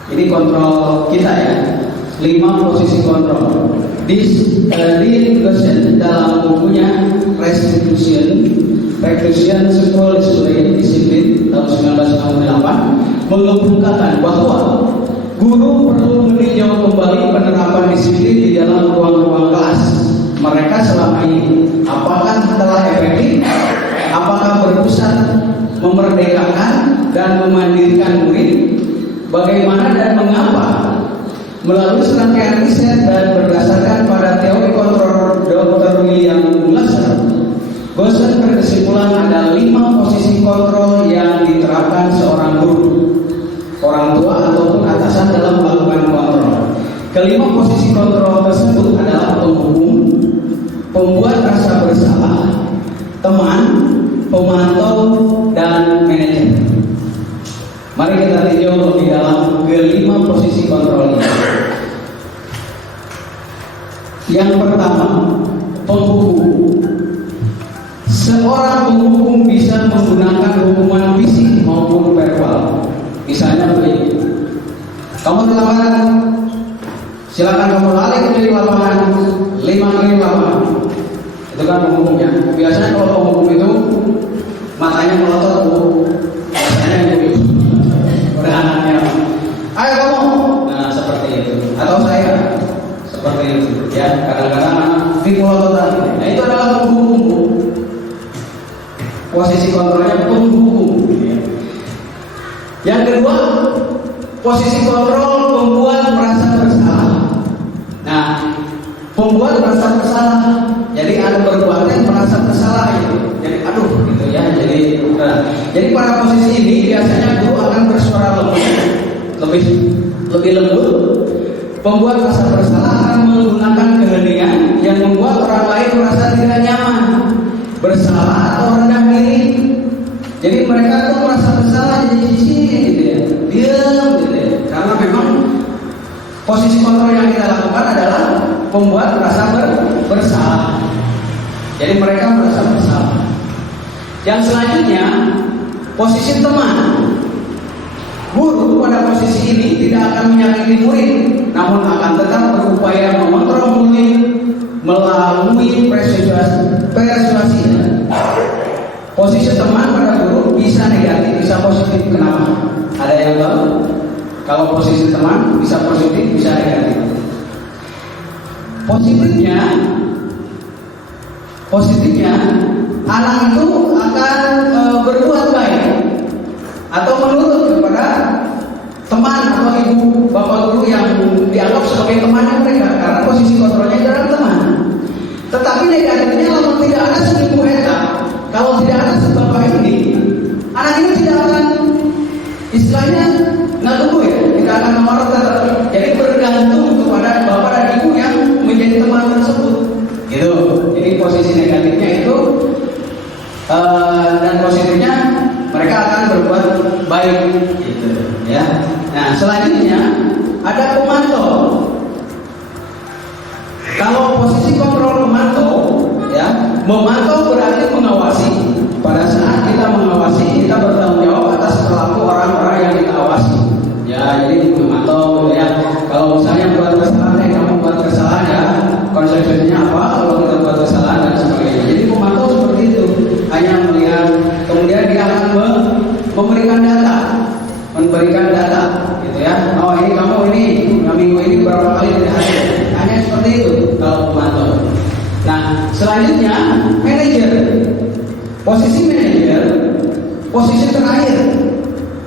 Ini kontrol kita ya, 5 posisi kontrol. Di dosen dalam bukunya Restitution School Discipline tahun 1968 mengemukakan bahwa guru perlu meninjau kembali penerapan disiplin di dalam ruang-ruang kelas mereka selama ini. Apakah telah efektif? Apakah berpusat memerdekakan dan memandirikan murid? Bagaimana dan mengapa? Melalui serangkaian riset dan berdasarkan pada teori kontrol Dr. William Glasser, Bosen berkesimpulan ada 5 posisi kontrol yang diterapkan seorang guru, orang tua ataupun atasan dalam melakukan kontrol. Kelima posisi kontrol tersebut adalah penghukum, pembuat rasa bersalah, teman, pemantau, dan manajer. Mari kita tinjau lebih dalam ke-5 posisi kontrol ini. Yang pertama, penghukum. Seorang penghukum bisa menggunakan hukuman fisik maupun verbal. Misalnya begini, kamu terlambat, silakan kamu lari dari lapangan 5 kali lapangan. Itu kan penghukumnya. Biasanya kalau penghukum itu matanya melotot, biasanya begitu. Udah anaknya, ayo kamu. Nah seperti itu. Atau saya, kadang-kadang dipelototan. Nah, itu adalah penghukum. Posisi kontrolnya penghukum. Yang kedua, posisi kontrol pembuat merasa bersalah. Nah, pembuat merasa bersalah. Jadi ada perbuatan merasa bersalah itu. Jadi aduh gitu ya. Jadi pada posisi ini biasanya guru akan bersuara lebih lembut. Pembuat merasa bersalah akan menggunakan keheningan yang membuat orang lain merasa tidak nyaman, bersalah atau rendah diri. Jadi mereka tuh merasa bersalah jadi cicing gitu ya, diam gitu ya. Karena memang posisi kontrol yang kita lakukan adalah membuat merasa bersalah. Jadi mereka merasa bersalah. Yang selanjutnya, posisi teman. Guru pada posisi ini tidak akan menyakiti murid, namun akan tetap berupaya mengontrol murid melalui persuasi. Posisi teman pada guru bisa negatif, bisa positif. Kenapa? Ada yang tahu? Kalau posisi teman bisa positif, bisa negatif. Positifnya, anak itu akan berbuat baik atau menurut kepada teman atau ibu bapak guru yang dianggap sebagai temannya mereka, karena posisi kontrolnya adalah teman. Tetapi negatifnya kalau tidak ada seni eta, kalau tidak ada sebab ini, anak ini tidak akan istilahnya nggak tunggu ya, tidak akan nomor tetap. Jadi bergantung kepada bapak dan ibu yang menjadi teman tersebut. Gitu. Jadi posisi negatifnya itu dan positifnya mereka akan berbuat baik. Gitu. Ya. Nah selanjutnya ada pemantau. Kalau posisi kontrol pemantau, ya, memantau berarti mengawasi. Pada saat kita mengawasi, kita bertanggung jawab atas perilaku orang-orang yang kita awasi. Ya, jadi memantau. Ya, kalau misalnya buat kesalahan, kamu buat kesalahan ya, konsekuensinya apa? Kalau kita buat kesalahan dan sebagainya. Jadi pemantau seperti itu, hanya melihat, kemudian dia akan memberikan data, gitu ya. Oh ini kamu ini minggu ini berapa kali tidak hadir? Hanya seperti itu kalau pemantau. Nah, selanjutnya manajer. Posisi manajer, posisi terakhir,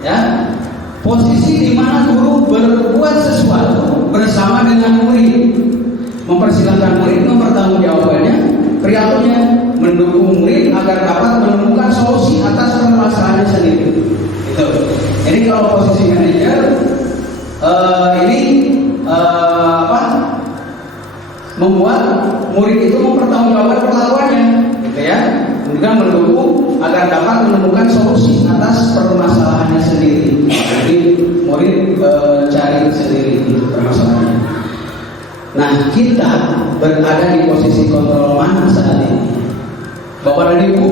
ya. Posisi di mana guru berbuat sesuatu bersama dengan murid, mempersilahkan murid mempertanggungjawabkannya, perilakunya, mendukung murid agar dapat menemukan solusi atas permasalahannya sendiri. Gitu. Jadi kalau posisi manajer membuat murid itu mempertanggungjawabkan perlakuannya, gitu ya. Kemudian mendukung agar dapat menemukan solusi atas permasalahannya sendiri. Jadi murid cari sendiri itu permasalahannya. Nah, kita berada di posisi kontrol mana saat ini? Bapak dan Ibu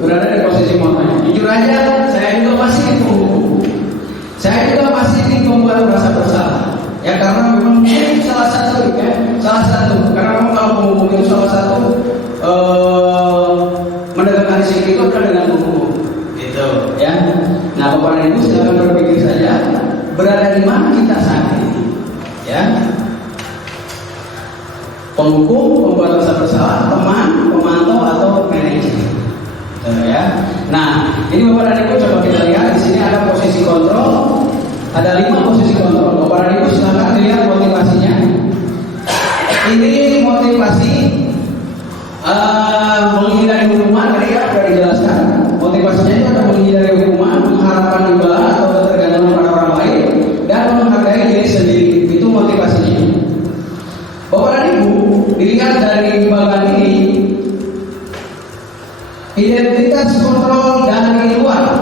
berada di posisi mana? Jujur aja, saya juga masih di penghukum. Saya juga masih di pembuat merasa bersalah. Ya karena memang ini salah satu karena memang kalau penghukum itu salah satu menegakkan disiplin itu adalah dengan penghukum, gitu ya. Nah, Bapak dan Ibu silakan berpikir saja berada di mana kita saat ini, ya. Penghukum, pembuat rasa bersalah, teman, pemantau atau manajer, ya. Nah, ini Bapak dan Ibu coba kita lihat di sini ada posisi kontrol, ada 5 posisi kontrol. Bapak dan Ibu silakan lihat motivasinya. Ini motivasi menghindari hukuman, tadi ya sudah dijelaskan. Motivasinya itu ada menghindari hukuman, mengharapkan imbalan atau ketergantungan pada orang lain, dan menghargai diri sendiri. Itu motivasinya. Bapak dan Ibu, dilihat dari bagian ini, identitas kontrol dari luar,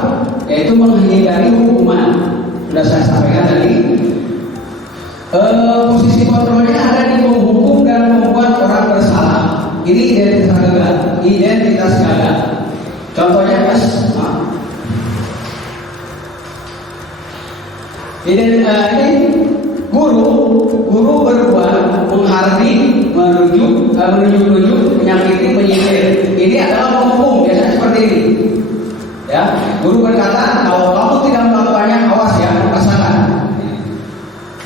yaitu menghindari hukuman. Sudah saya sampaikan tadi. Posisi kontrolnya ada di menghukum dan membuat orang bersalah. Ini identitas gagal. Contohnya Mas, ini guru berbuat menghardi, menuju, menyakiti, menyindir. Ini adalah menghukum, biasanya seperti ini. Ya, guru berkata, kalau kamu tidak melakukannya, awas ya, rasakan.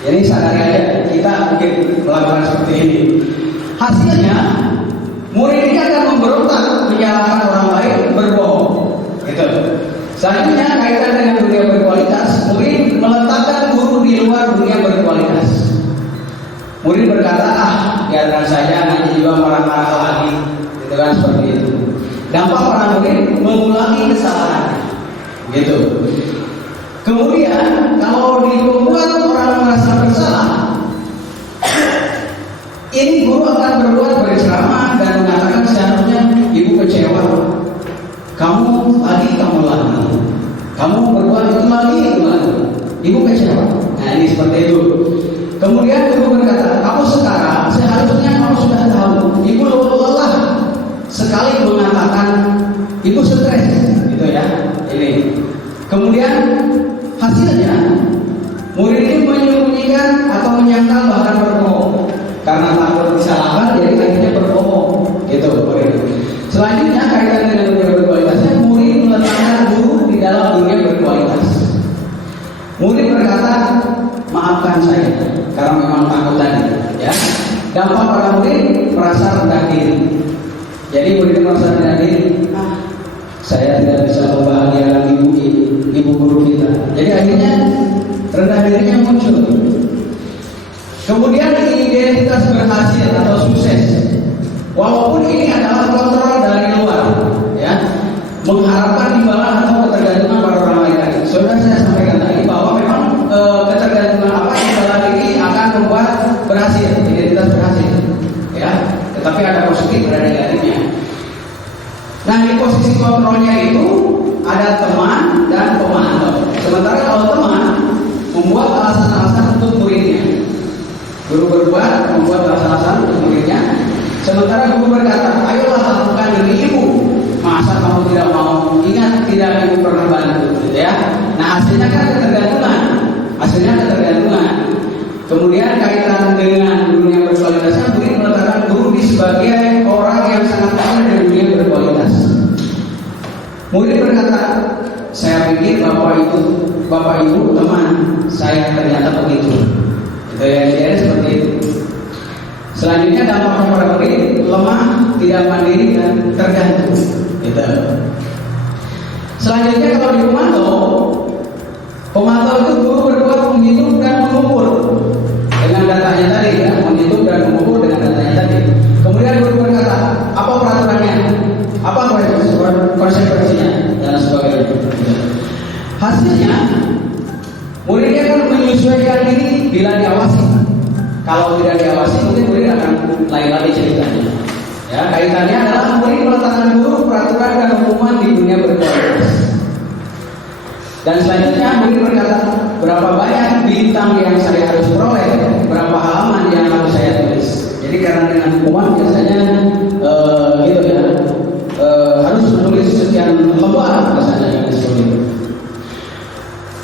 Jadi sadari aja, kita mungkin melakukan seperti ini. hasilnya murid ini akan memberontak, menyalahkan orang lain, berbohong. Gitu. Selanjutnya kaitan dengan dunia berkualitas, murid meletakkan guru di luar dunia berkualitas. Murid berkata, biarkan saja, nanti juga marah-marah lagi, gitu kan, seperti itu. Dampak para murid mengulangi kesalahan, gitu. Kemudian kalau dibuat orang merasa bersalah, ini guru akan berbuat berceramah dan mengatakan seharusnya ibu kecewa. Kamu lagi, kamu berbuat itu lagi. Ibu kecewa. Nah ini seperti itu. Kemudian guru berkata, kamu sekarang seharusnya kamu sudah tahu. Ibu lelah sekali mengatakan ibu stres, gitu ya. Ini. Kemudian hasilnya murid ini menyembunyikan atau menyangkal bahkan berbohong karena takut disalahkan, jadi akhirnya berbohong. Gitu. Selanjutnya kaitan dengan dunia berkualitasnya, murid meletakkan guru di dalam dunia berkualitas. Murid berkata, maafkan saya karena memang takut tadi. Ya. Dampak para murid merasa rendah diri. Jadi murid merasa rendah diri. Saya tidak bisa membahagiakan ibu guru kita. Jadi akhirnya rendah dirinya muncul. Kemudian identitas berhasil atau sukses. Walaupun ini adalah kontrol dari luar, ya, mengharapkan imbalan atau ketergantungan pada orang lain tadi. Sudah saya sampaikan tadi bahwa memang ketergantungan apa imbalan ini akan membuat berhasil, identitas berhasil, ya. Tetapi ada positif, ada negatifnya. Nah di posisi kontrolnya itu ada teman dan pemantau. Sementara kalau teman membuat alasan-alasan untuk muridnya, guru membuat alasan-alasan untuk muridnya. Sementara guru berkata, ayolah lakukan demi ibu. Masa kamu tidak mau? Ingat tidak ibu pernah bantu, gitu ya. Nah hasilnya kan ketergantungan. Kemudian kaitan dengan dunia berkualitasnya, murid meletakkan guru di sebagai orang yang sangat tahu dari dunia berkualitas. Murid berkata, saya pikir bapak ibu teman saya ternyata begitu. Itu yang dia seperti itu. Selanjutnya dampaknya pada murid lemah, tidak mandiri dan tergantung. Gitu. Selanjutnya kalau di pemantau itu guru berbuat menghitung dan mengukur dengan datanya tadi, ya, menghitung dan mengukur dengan datanya tadi. Kemudian guru berkata, apa peraturannya, apa konsekuensinya dan sebagainya. Hasilnya muridnya akan menyesuaikan diri bila diawasi. Kalau tidak diawasi, mungkin murid akan lain lagi ceritanya. Ya, kaitannya adalah murid meletakkan guru peraturan dan hukuman di dunia berkualitas. Dan selanjutnya murid berkata, berapa banyak bintang yang saya harus peroleh, berapa halaman yang harus saya tulis. Jadi karena dengan hukuman biasanya gitu ya, harus menulis sekian lembar biasanya yang disuruh.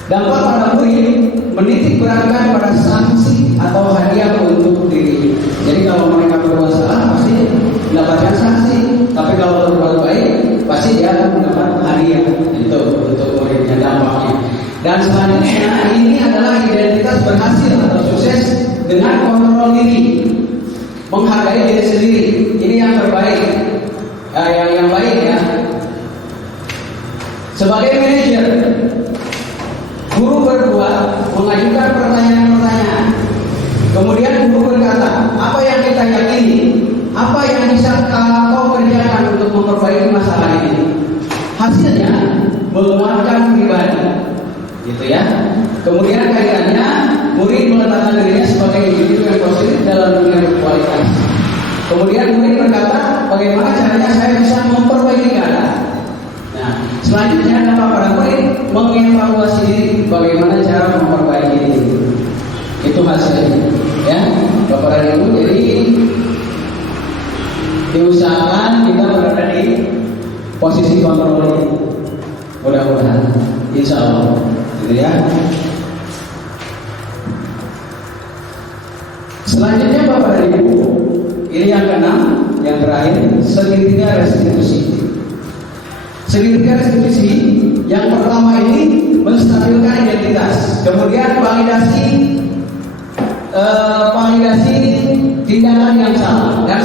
Dampak pada murid menitik beratkan pada sanksi atau hadiah untuk diri. Jadi kalau mereka berbuat salah pasti mendapatkan sanksi, tapi kalau berbuat baik pasti dia akan mendapat hadiah. Itu untuk muridnya dampaknya. Dan selanjutnya ini adalah identitas berhasil atau sukses dengan kontrol diri, menghargai diri sendiri. Ini yang terbaik, yang baik ya. Sebagai manajer, guru berbuat mengajukan pertanyaan-pertanyaan. Kemudian guru berkata, apa yang kita yakini, apa yang bisa kau kerjakan untuk memperbaiki masalah ini. Hasilnya menguatkan pribadi, gitu ya. Kemudian kaitannya murid meletakkan dirinya sebagai individu yang positif dalam dunia berkualitas. Kemudian murid berkata, bagaimana caranya saya bisa memperbaiki keadaan. Nah, selanjutnya dapat para murid mengevaluasi diri, bagaimana cara memperbaiki diri. Itu hasilnya, ya, Bapak dan Ibu. Jadi diusahakan kita berada di posisi kontrol ini. Mudah-mudahan, insya Allah, gitu ya. Selanjutnya Bapak dan Ibu, ini yang keenam, yang terakhir, segitiga restitusi. Segitiga restitusi yang pertama ini menstabilkan identitas, kemudian validasi tindakan yang salah, dan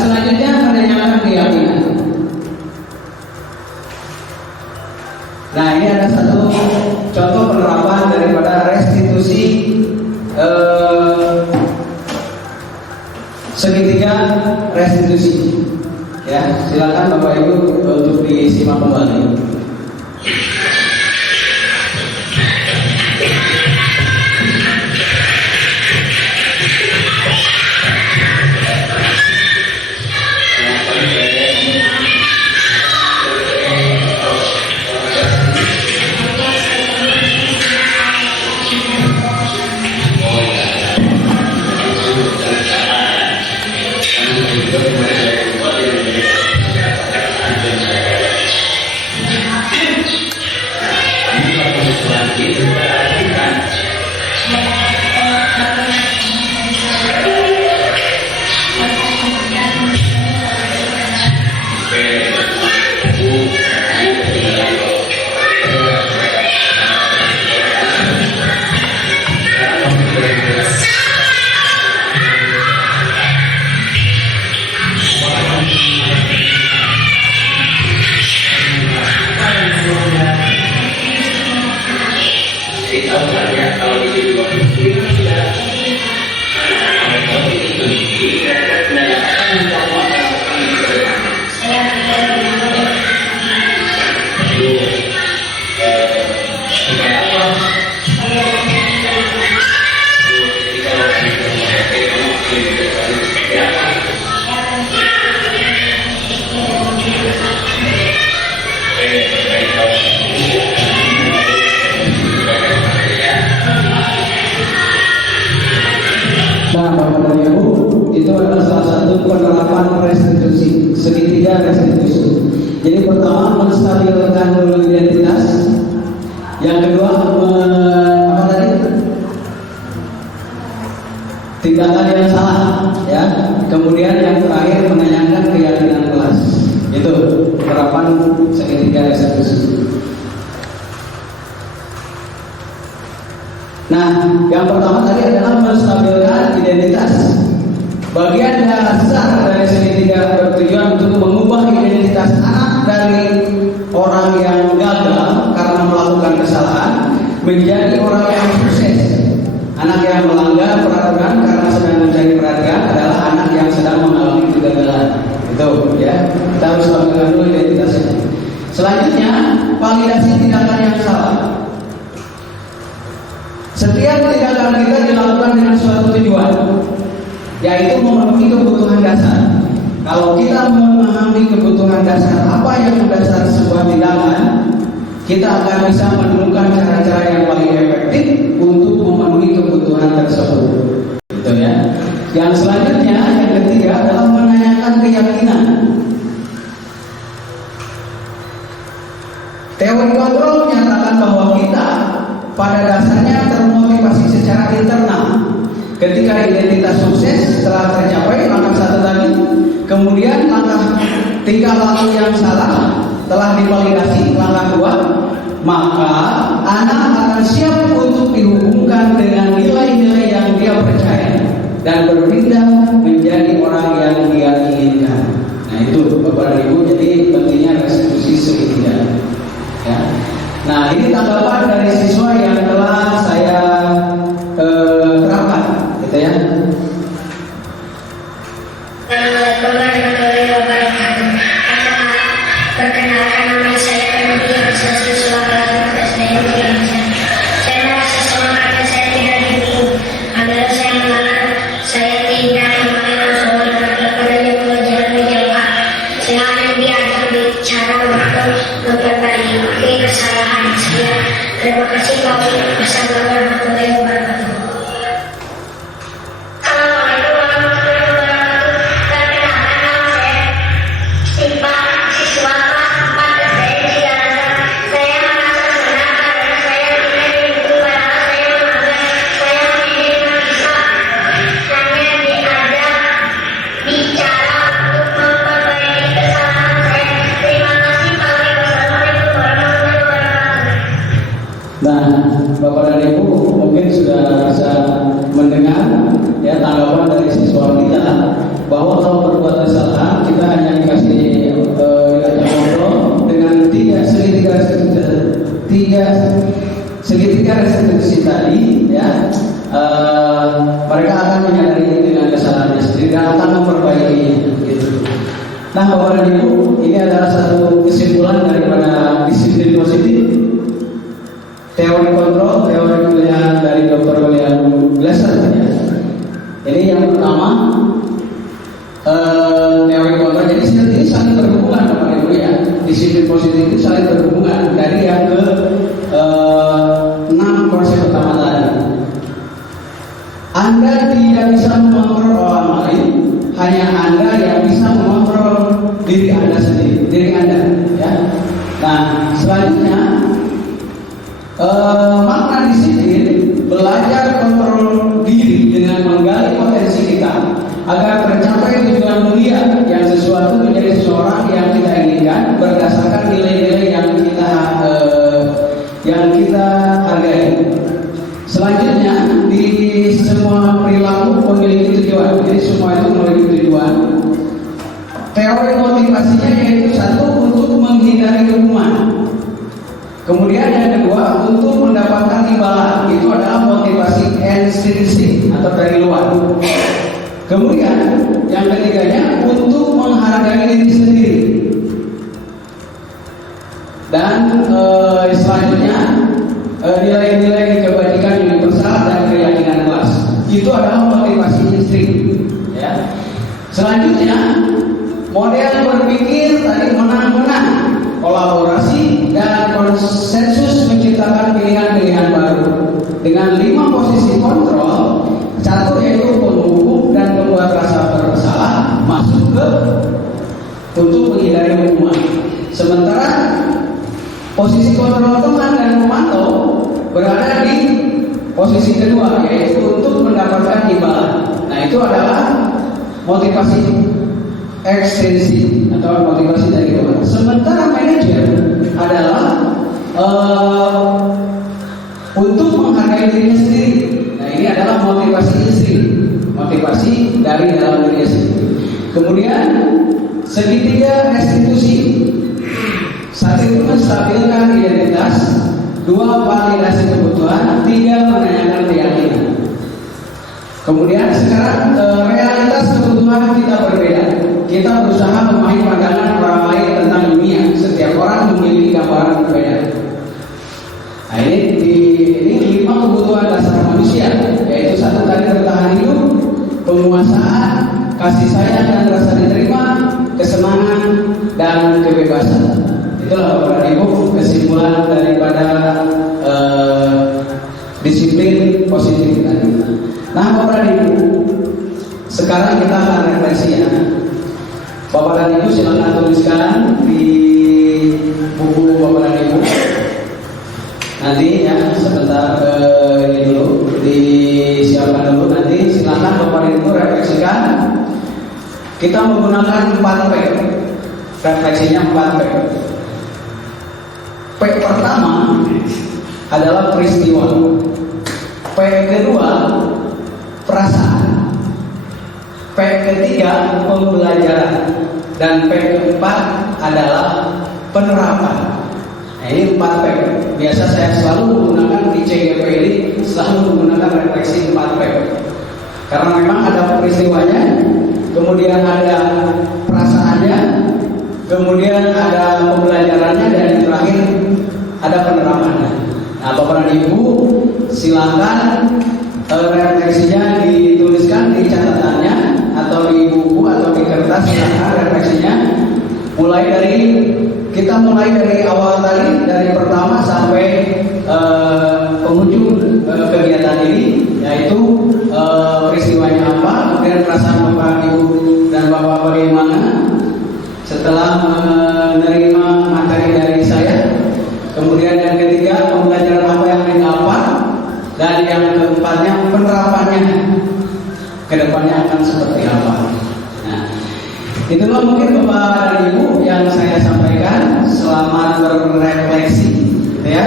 segitiga restitusi. Ya, silakan Bapak Ibu untuk disimak kembali. Nah, Bapak dan Ibu, itu adalah salah satu penerapan restitusi, segitiga restitusi. Jadi pertama menstabilkan dulu identitas, yang kedua apa tadi? Tindakan yang salah, ya. Kemudian yang terakhir menanyakan keyakinan kelas. Itu penerapan segitiga restitusi. Nah, yang pertama tadi adalah menstabilkan identitas. Bagian dasar dari segitiga bertujuan untuk mengubah identitas anak dari orang yang gagal karena melakukan kesalahan menjadi orang yang sukses. Anak yang melanggar peraturan karena sedang mencari perhatian adalah anak yang sedang mengalami kegagalan. Itu ya, kita harus stabilkan dulu identitasnya. Selanjutnya, validasi tindakan yang salah. Setiap tindakan kita dilakukan dengan suatu tujuan, yaitu memenuhi kebutuhan dasar. Kalau kita memahami kebutuhan dasar, apa yang mendasar sebuah tindakan, kita akan bisa menemukan cara-cara yang paling efektif untuk memenuhi kebutuhan tersebut. Gitu ya. Yang selanjutnya, yang ketiga adalah menanyakan keyakinan. Teori kontrol menyatakan bahwa kita pada dasarnya termotivasi secara internal. Ketika identitas sukses telah tercapai, langkah satu tadi, kemudian langkah tingkah laku yang salah telah divalidasi, langkah dua, maka anak akan siap untuk dihubungkan dengan nilai-nilai yang dia percaya dan berpindah menjadi orang yang dia inginkan. Nah itu Bapak dan Ibu, jadi pentingnya restitusi segitiga. Ya. Nah ini tanggapan dari siswa yang telah saya terapkan, gitu ya. Assalamualaikum warahmatullahi wabarakatuh. Perkenalkan nama saya Febri, siswa kelas 12 dari Indonesia. Saya merasa senang karena saya tidak didukung. Adalah saya mengalah, saya tidak memahami Rasulullah kepada yang pelajaran menjawab. Saya hanya diajar bicara untuk memperbaiki kesalahan saya. Terima kasih Pak. Wassalamualaikum warahmatullahi wabarakatuh. Nah, Bapak dan Ibu mungkin sudah bisa mendengar ya tanggapan dari siswa kita bahwa kalau berbuat kesalahan kita hanya dikasih kontrol dengan segitiga restitusi tadi ya, mereka akan menyadari dengan kesalahannya sendiri dan akan memperbaikinya. Gitu. Nah, Bapak dan Ibu, ini adalah satu kesimpulan daripada disiplin positif. Teori kontrol, teori pilihan dari Dr. William Glasser. Ya. Ini yang pertama, teori kontrol. Jadi ini saling berhubungan, Bapak Ibu ya. Disiplin positif itu saling berhubungan dari yang ke 6 konsep utama tadi. Anda tidak bisa mengontrol orang lain, hanya Anda yang bisa mengontrol diri Anda sendiri, diri Anda. Ya. Nah, selanjutnya makna disiplin belajar kontrol diri dengan menggali potensi kita agar tercapai tujuan mulia yang sesuatu menjadi seseorang yang kita inginkan berdasarkan nilai-nilai yang kita hargai. Selanjutnya di semua perilaku memiliki tujuan. Jadi semua itu memiliki tujuan. Teori motivasinya yaitu satu untuk menghindari hukuman. Kemudian yang kedua untuk mendapatkan imbalan. Itu adalah motivasi intrinsik atau dari luar. Kemudian yang ketiganya untuk menghargai diri sendiri. Dan selanjutnya nilai-nilai kebajikan universal dan keyakinan kelas. Itu adalah motivasi instrik. Ya. Selanjutnya model berpikir tadi menang-menang, kolaborasi dan konsensus menciptakan pilihan-pilihan baru dengan 5 posisi kontrol. Satu yaitu penghukum dan membuat rasa bersalah masuk ke untuk menghindari hukuman. Sementara posisi kontrol teman dan memantau berada di posisi kedua yaitu untuk mendapatkan imbalan. Nah itu adalah motivasi ekstensi atau motivasi dari luar. Sementara manajer adalah untuk menghargai dirinya sendiri. Nah ini adalah motivasi istri, motivasi dari dalam dirinya sendiri. Kemudian segitiga restitusi. Satu itu menstabilkan identitas, 2 validasi kebutuhan, 3 menanyakan keyakinan. Kemudian sekarang realitas kebutuhan kita berbeda. Kita berusaha memahami pandangan orang lain tentang dunia. Setiap orang memiliki gambaran berbeda. Nah ini 5 kebutuhan dasar manusia, yaitu satu tadi bertahan hidup, penguasaan, kasih sayang dan rasa diterima, kesenangan dan kebebasan. Itulah Bapak Ibu kesimpulan daripada disiplin positif tadi. Nah Bapak Ibu, sekarang kita akan refleksi ya. Bapak dan Ibu silakan tuliskan di buku Bapak dan Ibu. Nanti ya sebentar ini dulu disiapkan dulu, nanti silakan Bapak dan Ibu refleksikan. Kita menggunakan 4 P. Refleksinya 4 P. P pertama adalah peristiwa. P kedua perasaan. P ketiga pembelajaran. Dan P keempat adalah penerapan. Nah, ini 4 P. Biasa saya selalu menggunakan di CGP ini, selalu menggunakan refleksi 4 P. Karena memang ada peristiwanya, kemudian ada perasaannya, kemudian ada pembelajarannya, dan yang terakhir ada penerapannya. Nah, Bapak dan Ibu silakan refleksinya dituliskan di catatannya atau di buku atau di kertas. Silakan refleksinya. Kita mulai dari awal tadi, dari pertama sampai penghujung kegiatan ini, yaitu peristiwanya apa, kemudian perasaan Bapak Ibu dan Bapak bagaimana setelah menerima materi dari saya. Kemudian yang ketiga pembelajaran apa yang didapat, dan yang keempatnya penerapannya kedepannya akan seperti apa. Nah, itulah mungkin Bapak dan Ibu yang saya sampaikan. Selamat berrefleksi, gitu ya.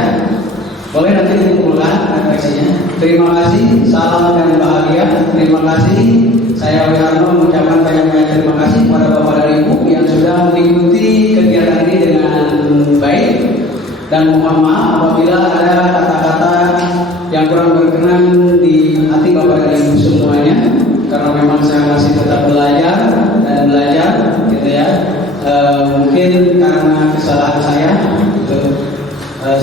Boleh nanti dikumpulkan refleksinya. Terima kasih, salam dan bahagia. Terima kasih. Saya Wiharno mengucapkan banyak-banyak terima kasih kepada Bapak dan Ibu yang sudah mengikuti kegiatan ini dengan baik. Dan mohon maaf apabila ada kata-kata yang kurang berkenan di hati Bapak dan Ibu semuanya, karena memang saya masih tetap belajar mungkin karena kesalahan saya,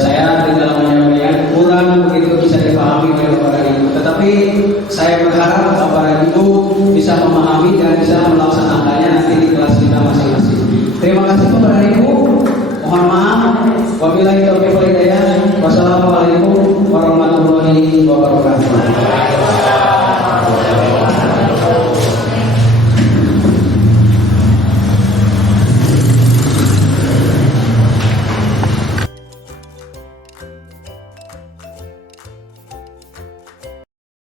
saya di dalam menyampaikan kurang begitu bisa dipahami oleh Bapak dan Ibu. Tetapi saya berharap Bapak dan Ibu bisa memahami dan bisa melaksanakannya nanti di kelas kita masing-masing. Terima kasih Bapak dan Ibu. Mohon maaf. Wabillahi taufiq wal hidayah.